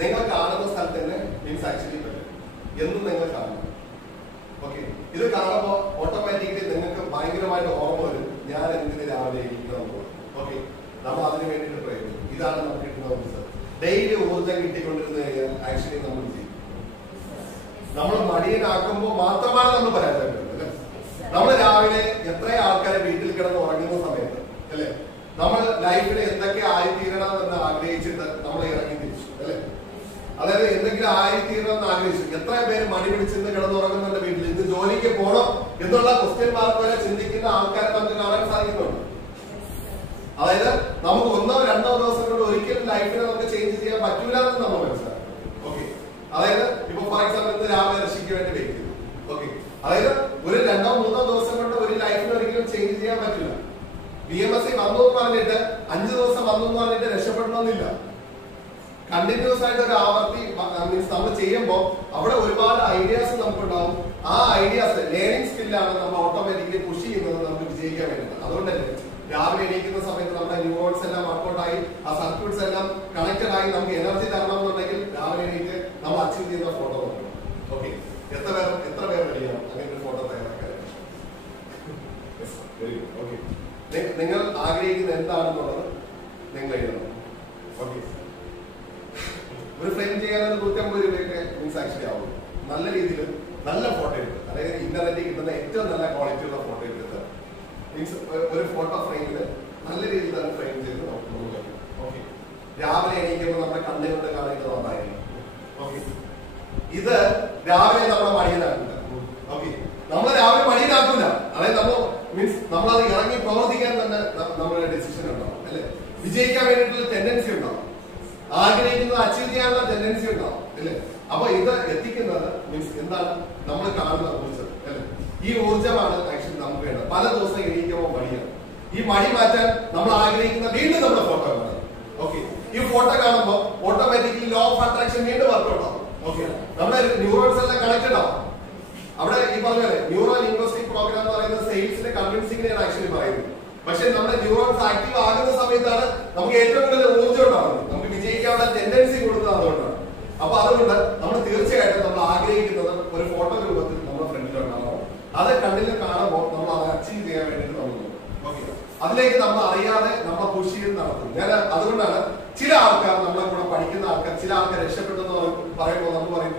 നിങ്ങൾ കാണുന്ന സ്ഥലത്ത് തന്നെ മീൻസ് ആക്ച്വലി പറ്റും എന്നും നിങ്ങൾ കാണണം. ഓക്കെ, ഇത് കാണുമ്പോൾ ഓട്ടോമാറ്റിക്കലി നിങ്ങൾക്ക് ഭയങ്കരമായിട്ട് ഓർമ്മ വരും, ഞാൻ എന്തിന് രാവിലെ ഇരിക്കണം. ഓക്കെ, നമ്മൾ അതിന് വേണ്ടിയിട്ട് പ്രയത്നിക്കും. ഇതാണ് നമുക്ക് കിട്ടുന്ന റിസൾട്ട്. ഡെയിലി ഊർജ്ജം കിട്ടിക്കൊണ്ടിരുന്നു കഴിഞ്ഞാൽ ആക്ച്വലി നമ്മൾ ചെയ്യും. നമ്മൾ മടിയനാക്കുമ്പോൾ മാത്രമാണ് നമ്മൾ പരാജയപ്പെടുന്നത് അല്ലെ? നമ്മൾ രാവിലെ എത്ര ആൾക്കാരെ വീട്ടിൽ കിടന്ന് ഉറങ്ങുന്ന സമയത്ത് അല്ലെ നമ്മൾ ലൈഫിൽ എന്തൊക്കെ ആയിത്തീരണം എന്ന് ആഗ്രഹിച്ചിട്ട് നമ്മൾ ഇറങ്ങി തിരിച്ചു അല്ലെ? അതായത് എന്തെങ്കിലും ആയിത്തീരണം എന്ന് ആഗ്രഹിച്ചു. എത്ര പേര് മടി പിടിച്ചിരുന്ന് കിടന്നുറങ്ങുന്നുണ്ട് വീട്ടിൽ? ഇന്ന് ജോലിക്ക് പോകണം എന്നുള്ള ക്വസ്റ്റ്യൻ മാർക്ക് വരെ ചിന്തിക്കുന്ന ആൾക്കാരെ നമുക്ക് കാണാൻ സാധിക്കുന്നുണ്ട്. അതായത് നമുക്ക് 1 or 2 ദിവസം കൊണ്ട് ഒരിക്കലും ലൈഫിനെ നമുക്ക് ചേഞ്ച് ചെയ്യാൻ പറ്റൂല എന്ന് നമ്മൾ മനസ്സിലാക്കും. ഓക്കെ, അതായത് ഇപ്പൊ ഫോർ എക്സാമ്പിൾ ഇന്ന് രാവിലെ ഋഷിക്ക് വേണ്ടി വെയിറ്റ് ചെയ്തു. ഓക്കെ, അതായത് ഒരു 2 or 3 ദിവസം കൊണ്ട് ഒരു ലൈഫിനെ ഒരിക്കലും ചേഞ്ച് ചെയ്യാൻ പറ്റില്ല. BMS വന്നു എന്ന് പറഞ്ഞിട്ട് 5 ദിവസം വന്നു എന്ന് പറഞ്ഞിട്ട് രക്ഷപ്പെടണമെന്നില്ല. കണ്ടിന്യൂസ് ആയിട്ട് ഒരു ആവർത്തി മീൻസ് നമ്മൾ ചെയ്യുമ്പോൾ അവിടെ ഒരുപാട് ഐഡിയാസ് നമുക്കുണ്ടാവും. ആ ഐഡിയാസ് ലേണിംഗ് സ്കില്ലാണ് നമ്മൾ ഓട്ടോമാറ്റിക്കലി പുഷ് ചെയ്യുന്നത് നമുക്ക് വിജയിക്കാൻ വേണ്ടിയിട്ട്. അതുകൊണ്ടല്ലേ രാവിലെ എണീക്കുന്ന സമയത്ത് നമ്മുടെ ന്യൂറോൺസ് എല്ലാം വർക്കൗട്ട് ആയി, ആ സർക്യൂട്ട്സ് എല്ലാം കണക്റ്റഡ് ആയി നമുക്ക് എനർജി തരണം എന്നുണ്ടെങ്കിൽ രാവിലെ എണീറ്റ് നമ്മൾ അച്ചീവ് ചെയ്യുന്ന ഫോട്ടോ നോക്കണം. ഓക്കെ, എത്ര പേർ റെഡിയാണ് അങ്ങനെ ഒരു ഫോട്ടോ തയ്യാറാക്കാൻ? Very good. ഓക്കെ, നിങ്ങൾ ആഗ്രഹിക്കുന്ന എന്താണെന്നുള്ളത് നിങ്ങൾ എഴുതണം. ഓക്കെ, ഒരു ഫ്രെയിം ചെയ്യാൻ 150 രൂപയൊക്കെ മീൻസ് ആക്ച്വലി ആവും. നല്ല രീതിയിൽ നല്ല ഫോട്ടോ എടുക്കുക, അതായത് ഇന്റർനെറ്റിൽ കിട്ടുന്ന ഏറ്റവും നല്ല ക്വാളിറ്റി ഉള്ള ഫോട്ടോ എടുക്കുക. മീൻസ് ഒരു ഫോട്ടോ ഫ്രെയിമില് നല്ല രീതിയിൽ തന്നെ ഫ്രെയിം ചെയ്ത് നോക്കുക. ഓക്കെ, രാവിലെ എണീക്കുമ്പോൾ നമ്മുടെ കണ്ണുകൊണ്ട് കാണുന്നത് നന്നായിരിക്കും. ഓക്കെ, ഇത് രാവിലെ നമ്മളെ മടിയനാക്കില്ല. ഓക്കെ, നമ്മൾ രാവിലെ മടിയനാക്കില്ല, അതായത് നമ്മൾ മീൻസ് നമ്മളത് ഇറങ്ങി പ്രവർത്തിക്കാൻ തന്നെ നമ്മുടെ ഡിസിഷൻ ഉണ്ടാവും അല്ലെ. വിജയിക്കാൻ വേണ്ടിയിട്ടുള്ള ടെൻഡൻസി ഉണ്ടാവും, ആഗ്രഹിക്കുന്നത് അച്ചീവ് ചെയ്യാനുള്ള ടെൻഡൻസി ഉണ്ടാവും അല്ലെ. അപ്പൊ ഇത് എത്തിക്കുന്നത് മീൻസ് എന്താണ്, നമ്മൾ കാണുന്ന ഊർജ്ജം അല്ലെ. ഈ ഊർജ്ജമാണ് ആക്ച്വലി നമുക്ക് വേണ്ടത്. പല ദിവസം എണീക്കുമ്പോൾ മടിയാണ്. ഈ മടി മാറ്റാൻ നമ്മൾ ആഗ്രഹിക്കുന്ന വീണ്ടും നമ്മുടെ ഫോട്ടോ കാണാം. ഓക്കെ, ഈ ഫോട്ടോ കാണുമ്പോൾ ഓട്ടോമാറ്റിക്കലി ലോ ഓഫ് അട്രാക്ഷൻ വീണ്ടും വർക്കൗട്ട് ആവും. ഓക്കെ, നമ്മുടെ ന്യൂറോൺസ് എല്ലാം കണക്റ്റഡ് ആവും. അവിടെ ഈ പറഞ്ഞ ന്യൂറോ ലിംഗ്വിസ്റ്റിക് പ്രോഗ്രാം എന്ന് പറയുന്നത് സെയിൽസിന്റെ കൺവിൻസിങ്ങിനെയാണ് ആക്ച്വലി പറയുന്നത്. പക്ഷെ നമ്മുടെ ന്യൂറോൺസ് ആക്റ്റീവ് ആകുന്ന സമയത്താണ് നമുക്ക് ഏറ്റവും കൂടുതൽ ഊർജ്ജം ഉണ്ടാകുന്നത്, നമുക്ക് വിജയിക്കാനുള്ള ടെൻഡൻസി കൊടുക്കുന്നത് അതുകൊണ്ടാണ്. അപ്പൊ അതുകൊണ്ട് നമ്മൾ തീർച്ചയായിട്ടും നമ്മൾ ആഗ്രഹിക്കുന്നത് ഒരു ഫോട്ടോ രൂപത്തിൽ നമ്മുടെ ഫ്രണ്ടിലുണ്ടാവണം. അത് കണ്ണിൽ കാണുമ്പോൾ നമ്മൾ അത് അച്ചീവ് ചെയ്യാൻ വേണ്ടിയിട്ട് നമ്മൾ നോക്കും. ഓക്കെ, അതിലേക്ക് നമ്മൾ അറിയാതെ നമ്മളെ പുഷ് ചെയ്ത് നടത്തും. ഞാൻ അതുകൊണ്ടാണ് ചില ആൾക്കാർ നമ്മളെ കൂടെ പഠിക്കുന്ന ആൾക്കാർ, ചില ആൾക്കാർ രക്ഷപ്പെട്ടു എന്ന് പറയുമ്പോൾ നമ്മൾ പറയും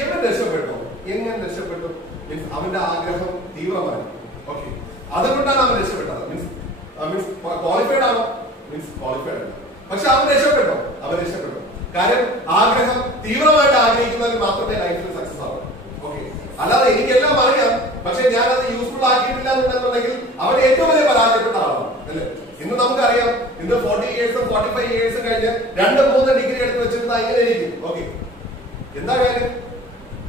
എങ്ങനെ രക്ഷപ്പെട്ടു, എങ്ങനെ രക്ഷപ്പെട്ടു മീൻസ് അവന്റെ ആഗ്രഹം തീവ്രമായി. ഓക്കെ, അതുകൊണ്ടാണ് അവൻ രക്ഷപ്പെട്ടത്. മീൻസ് ക്വാളിഫൈഡ് ആണോ, മീൻസ് ക്വാളിഫൈഡ് ആണ്, പക്ഷെ അവൻ രക്ഷപ്പെട്ടോ, അവൻ രക്ഷപ്പെട്ടു. കാര്യം ആഗ്രഹം തീവ്രമായിട്ട് ആഗ്രഹിക്കുന്നവർ മാത്രമേ ലൈഫിൽ സക്സസ് ആവും. ഓക്കെ, അല്ലാതെ എനിക്കെല്ലാം അറിയാം പക്ഷെ ഞാൻ അത് യൂസ്ഫുൾ ആക്കിയിട്ടില്ല എന്നുണ്ടെങ്കിൽ അവൻ ഏറ്റവും വലിയ പരാജയപ്പെട്ട ആളാണ് അല്ലെ. ഇന്ന് നമുക്കറിയാം, ഇന്ന് 40 ഇയേഴ്സും 45 ഇയേഴ്സും കഴിഞ്ഞ് 2-3 ഡിഗ്രി എടുത്ത് വെച്ചിരുന്ന എങ്ങനെ ഇരിക്കും. ഓക്കെ, എന്താ കാര്യം,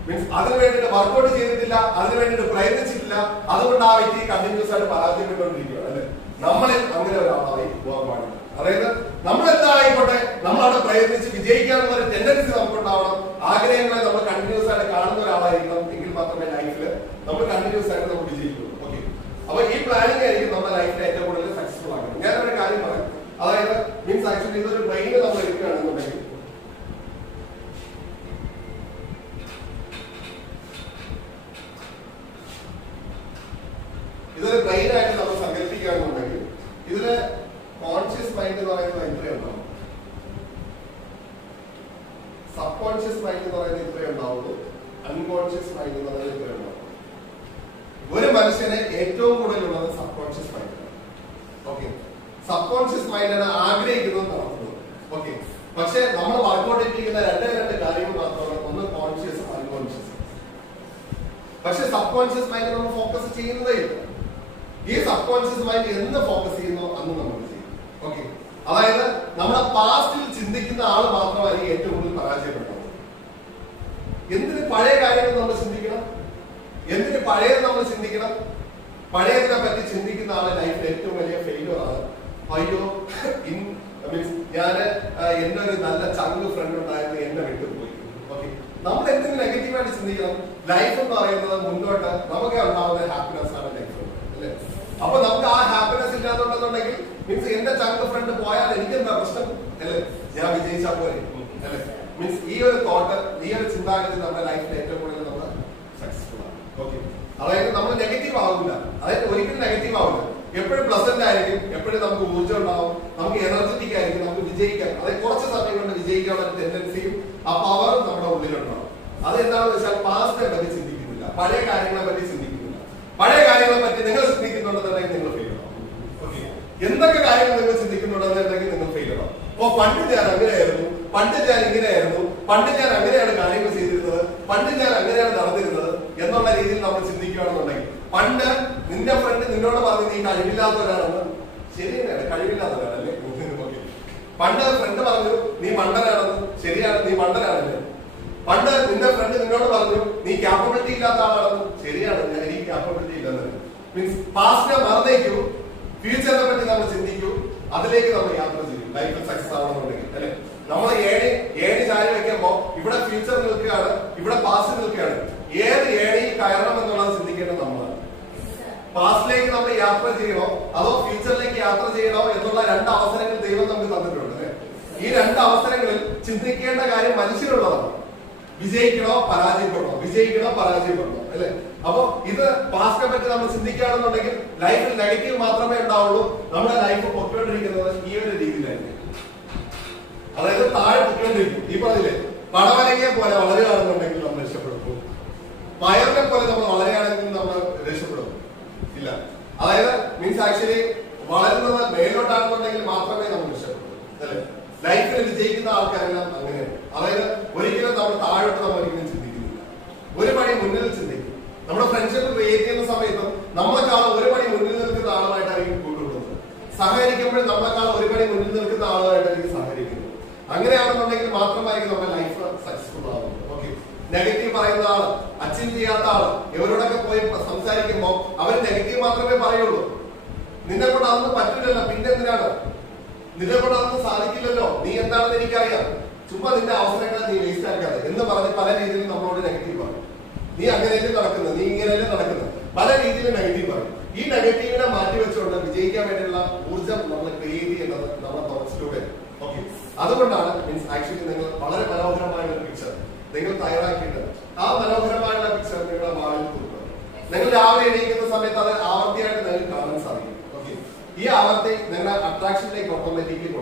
മീൻസ് അതിന് വേണ്ടിയിട്ട് വർക്ക്ഔട്ട് ചെയ്തിട്ടില്ല, അതിന് വേണ്ടിയിട്ട് പ്രയത്നിച്ചിട്ടില്ല, അതുകൊണ്ട് ആ വ്യക്തി കണ്ടിന്യൂസ് ആയിട്ട് പരാജയപ്പെട്ടുകൊണ്ടിരിക്കുകയാണ് അല്ലെ. നമ്മളിൽ അങ്ങനെ ഒരാളായി പോകാൻ പാടില്ല. അതായത് നമ്മളെന്തായിക്കോട്ടെ നമ്മളവിടെ പ്രയത്നിച്ച് വിജയിക്കാനുള്ള ഒരു ടെൻഡൻസി നമുക്കുണ്ടാവണം. ആഗ്രഹങ്ങളെ നമ്മൾ കണ്ടിന്യൂസ് ആയിട്ട് കാണുന്ന ഒരാളായിരിക്കണം, എങ്കിൽ മാത്രമേ ലൈഫിൽ നമ്മൾ കണ്ടിന്യൂസ് ആയിട്ട് നമ്മൾ വിജയിക്കുള്ളൂ. ഓക്കെ, അപ്പൊ ഈ പ്ലാനിങ് ആയിരിക്കും നമ്മുടെ ലൈഫിൽ ഏറ്റവും കൂടുതൽ സക്സസ്ഫുൾ ആക്കുന്നത്. ഞാനൊരു കാര്യം പറയാം, അതായത് മീൻസ് ആക്ച്വലി ഇതൊരു ബ്രെയിന് നമ്മൾ എടുക്കുകയാണെന്നുണ്ടെങ്കിൽ ഇതൊരു ബ്രെയിൻ ആയിട്ട് നമ്മൾ സങ്കല്പിക്കുകയാണെന്നുണ്ടെങ്കിൽ ഇതില് കോൺഷ്യസ് മൈൻഡ് എന്ന് പറയുന്നത് ഇത്രയുണ്ടാവും, സബ് കോൺഷ്യസ് മൈൻഡ് എന്ന് പറയുന്നത് ഇത്രയുണ്ടാവുള്ളൂ, അൺകോൺഷ്യസ് മൈൻഡ് എന്ന് പറയുന്നത് ഇത്രയുണ്ടാവും. ഒരു മനുഷ്യനെ ഏറ്റവും കൂടുതലുള്ളത് സബ് കോൺഷ്യസ് മൈൻഡാണ്. ഓക്കെ, സബ് കോൺഷ്യസ് മൈൻഡാണ് ആഗ്രഹിക്കുന്നത് നടത്തുന്നത്. ഓക്കെ, പക്ഷെ നമ്മൾ വർക്ക്ഔട്ട് ചെയ്തിരിക്കുന്ന രണ്ട് കാര്യങ്ങൾ മാത്രമാണ്, ഒന്ന് കോൺഷ്യസ്, അൺകോൺഷ്യസ്. പക്ഷെ സബ് കോൺഷ്യസ് മൈൻഡ് നമ്മൾ ഫോക്കസ് ചെയ്യുന്നതേ ഇല്ല. ഈ സബ് കോൺഷ്യസ് മൈൻഡ് എന്ന് ഫോക്കസ് ചെയ്യുന്നോ അന്ന് നമ്മൾ ചെയ്യും. ഓക്കെ, അതായത് നമ്മുടെ പാസ്റ്റിൽ ചിന്തിക്കുന്ന ആൾ മാത്രമായിരിക്കും ഏറ്റവും കൂടുതൽ പരാജയപ്പെട്ടത്. എന്തിന് പഴയ കാര്യങ്ങൾ നമ്മൾ ചിന്തിക്കണം, എന്തിന് പഴയത് നമ്മൾ ചിന്തിക്കണം. പഴയതിനെ പറ്റി ചിന്തിക്കുന്ന ആളെ ലൈഫിൽ ഏറ്റവും വലിയ ഫെയിലിയർ ആണ്. അയ്യോ മീൻസ് ഞാന് എന്റെ ഒരു നല്ല ചങ്ക് ഫ്രണ്ട് ഉണ്ടായിരുന്നു, എന്നെ വിട്ടുപോയി. ഓക്കെ, നമ്മൾ എന്തിന് നെഗറ്റീവായിട്ട് ചിന്തിക്കണം. ലൈഫ് എന്ന് പറയുന്നത് മുന്നോട്ട് നമുക്ക് ഉണ്ടാവുന്ന ഹാപ്പിനെസ് ആണ് ലൈഫ് അല്ലെ. അപ്പൊ നമുക്ക് ആ ഹാപ്പിനെസ് ഇല്ലാന്നുണ്ടെന്നുണ്ടെങ്കിൽ മീൻസ് എന്റെ ചങ്ക് ഫ്രണ്ട് പോയാൽ എനിക്കെന്താ പ്രശ്നം അല്ലെ, ഞാൻ വിജയിച്ചാൽ പോലെ അല്ലെ. മീൻസ് ഈ ഒരു തോട്ട്, ഈ ഒരു ചിന്താഗതി നമ്മുടെ ലൈഫിൽ ഏറ്റവും കൂടുതൽ നമ്മൾ സക്സസ്ഫുൾ ആണ്. ഓക്കെ, അതായത് നമ്മൾ നെഗറ്റീവ് ആവില്ല, അതായത് ഒരിക്കലും നെഗറ്റീവ് ആവില്ല, എപ്പോഴും പ്ലസന്റ് ആയിരിക്കും, എപ്പോഴും നമുക്ക് ഊർജ്ജം ഉണ്ടാവും, നമുക്ക് എനർജറ്റിക് ആയിരിക്കും, നമുക്ക് വിജയിക്കാം. അതായത് കുറച്ച് സമയം കൊണ്ട് വിജയിക്കാനുള്ള ടെൻഡൻസിയും ആ പവറും നമ്മുടെ ഉള്ളിലുണ്ടാവും. അത് എന്താണെന്ന് വെച്ചാൽ പാസ്റ്റിനെ പറ്റി ചിന്തിക്കുന്നില്ല, പഴയ കാര്യങ്ങളെ പറ്റി ചിന്തിക്കുന്നില്ല. പഴയ കാര്യങ്ങളെ പറ്റി നിങ്ങൾ ചിന്തിക്കുന്നുണ്ടെന്നുണ്ടെങ്കിൽ നിങ്ങൾ ഫെയിൽ ആവും. ഓക്കെ, എന്തൊക്കെ കാര്യങ്ങൾ നിങ്ങൾ ചിന്തിക്കുന്നുണ്ടെന്നുണ്ടെങ്കിൽ നിങ്ങൾ ഫെയിൽ ആവും. അപ്പൊ പണ്ട് ഞാൻ അങ്ങനെയായിരുന്നു, പണ്ട് ഞാൻ ഇങ്ങനെയായിരുന്നു, പണ്ട് ഞാൻ അങ്ങനെയാണ് കാര്യങ്ങൾ ചെയ്തിരുന്നത്, പണ്ട് ഞാൻ അങ്ങനെയാണ് നടന്നിരുന്നത് എന്നുള്ള രീതിയിൽ നമ്മൾ ചിന്തിക്കുകയാണെന്നുണ്ടെങ്കിൽ, പണ്ട് നിന്റെ ഫ്രണ്ട് നിന്നോട് പറഞ്ഞ് നീ കഴിവില്ലാത്തവരാണെന്ന്, ശരി തന്നെയാണ്, കഴിവില്ലാത്തവരാണല്ലേ. പണ്ട് ഫ്രണ്ട് പറഞ്ഞു നീ മണ്ടനാണെന്ന്, ശരിയാണ്, നീ മണ്ടനാണല്ലേ. പണ്ട് നിന്റെ ഫ്രണ്ട് നിന്നോട് പറഞ്ഞു നീ ക്യാപ്പബിലിറ്റി ഇല്ലാത്ത ആളാണെന്ന്, ശരിയാണ്, എനിക്ക് ക്യാപ്പബിലിറ്റി ഇല്ലെന്ന്. മീൻസ് പാസ്റ്റിനെ മറന്നേക്കൂ, ഫ്യൂച്ചറിനെ പറ്റി നമ്മൾ ചിന്തിക്കൂ, അതിലേക്ക് നമ്മൾ യാത്ര ചെയ്യും ലൈഫിൽ സക്സസ് ആവണമെന്നുണ്ടെങ്കിൽ അല്ലെ. നമ്മൾ ഏണി ചാരി വെക്കുമ്പോ ഇവിടെ ഫ്യൂച്ചർ നിൽക്കുകയാണ്, ഇവിടെ പാസ്റ്റ് നിൽക്കുകയാണ്. ഏത് ഏണിയിൽ കയറണം എന്നുള്ളത് ചിന്തിക്കേണ്ടത് നമ്മളാണ്. പാസ്റ്റിലേക്ക് നമ്മൾ യാത്ര ചെയ്യണോ അതോ ഫ്യൂച്ചറിലേക്ക് യാത്ര ചെയ്യണോ എന്നുള്ള 2 അവസരങ്ങൾ ദൈവം നമുക്ക് തന്നിട്ടുണ്ട് അല്ലെ. ഈ 2 അവസരങ്ങളിൽ ചിന്തിക്കേണ്ട കാര്യം മനുഷ്യരുള്ളതാണ്. വിജയിക്കണോ പരാജയപ്പെടണോ, വിജയിക്കണോ പരാജയപ്പെടണോ അല്ലെ. അപ്പൊ ഇത് പാസ്റ്റിനെ പറ്റി നമ്മൾ ചിന്തിക്കുകയാണെന്നുണ്ടെങ്കിൽ ലൈഫിൽ നെഗറ്റീവ് മാത്രമേ ഉണ്ടാവുള്ളൂ. നമ്മുടെ ലൈഫ് പൊയ്ക്കൊണ്ടിരിക്കുന്നത് ഈ ഒരു രീതിയിലായിരിക്കും. അതായത് താഴെ പൊയ്ക്കൊണ്ടിരിക്കും. ഈ പറഞ്ഞില്ലേ, പടവലങ്ങിയെ പോലെ വളരുകയാണെന്നുണ്ടെങ്കിൽ നമ്മൾ രക്ഷപ്പെടും. പയറിനെ പോലെ നമ്മൾ വളരുകയാണെങ്കിൽ നമ്മൾ രക്ഷപ്പെടും ഇല്ല. അതായത് മീൻസ് ആക്ച്വലി വളരുന്നത് മേലോട്ടാണെന്നുണ്ടെങ്കിൽ മാത്രമേ നമ്മൾ രക്ഷപ്പെടും അല്ലെ. ലൈഫിൽ വിജയിക്കുന്ന ആൾക്കാരെല്ലാം അങ്ങനെയാണ്. അതായത് ഒരിക്കലും നമ്മൾ താഴോട്ട് നമ്മൾ ഒരിക്കലും ചിന്തിക്കുന്നില്ല, ഒരു പടി മുന്നിൽ ചിന്തിക്കും. നമ്മുടെ ഫ്രണ്ട്ഷിപ്പ് ക്രിയേറ്റ് ചെയ്യുന്ന സമയത്തും നമ്മളെക്കാളും ഒരു പടി മുന്നിൽ നിൽക്കുന്ന ആളുമായിട്ടായിരിക്കും കൂട്ടുകൊടുക്കുന്നത്. സഹകരിക്കുമ്പോൾ നമ്മളെക്കാളും ഒരു പടി മുന്നിൽ നിൽക്കുന്ന ആളുമായിട്ടായിരിക്കും സഹകരിക്കുന്നത്. അങ്ങനെയാണെന്നുണ്ടെങ്കിൽ മാത്രമായിരിക്കും നമ്മുടെ ലൈഫ് സക്സസ്ഫുൾ ആവുന്നത്. ഓക്കെ, നെഗറ്റീവ് പറയുന്ന ആള്, അച്ചീവ് ചെയ്യാത്ത ആള്, ഇവരോടൊക്കെ പോയി സംസാരിക്കുമ്പോൾ അവർ നെഗറ്റീവ് മാത്രമേ പറയുള്ളൂ. നിന്നെ കൊണ്ട് അതൊന്നും പറ്റില്ലല്ലോ, പിന്നെ എന്തിനാണ്, നിന്നെ കൊണ്ട് അതൊന്നും സാധിക്കില്ലല്ലോ, നീ എന്താണെന്ന് എനിക്കറിയാം, ചുമ്മാ നിന്റെ അവസരങ്ങൾ നീ വേസ്റ്റ് ആക്കാതെ എന്ന് പറഞ്ഞ് പല രീതിയിലും നമ്മളോട് നെഗറ്റീവ് പറയും. നീ അങ്ങനെയല്ലേ നടക്കുന്നത്, നീ ഇങ്ങനെയല്ലേ നടക്കുന്നത്, പല രീതിയിലും നെഗറ്റീവ് പറയും. ഈ നെഗറ്റീവിനെ മാറ്റി വെച്ചുകൊണ്ട് വിജയിക്കാൻ വേണ്ടിയുള്ള ഊർജ്ജം നമ്മൾ ക്രിയേറ്റ് ചെയ്യുന്നത് നമ്മുടെ തോട്ട്സിലൂടെ. ഓക്കെ, അതുകൊണ്ടാണ് മീൻസ് ആക്ച്വലി നിങ്ങൾ വളരെ മനോഹരമായ ഒരു പിക്ചർ നിങ്ങൾ തയ്യാറാക്കിയിട്ട് ആ മനോഹരമായുള്ള പിക്ചർ നിങ്ങളുടെ വാളിൽ കൊടുക്കുക. നിങ്ങൾ രാവിലെ എണീക്കുന്ന സമയത്ത് അത് ആവർത്തിയായിട്ട് നിങ്ങൾക്ക് കാണാൻ സാധിക്കും. ഓക്കെ, ഈ ആവർത്തി നിങ്ങളുടെ അട്രാക്ഷനിലേക്ക് ഓട്ടോമാറ്റിക്കലി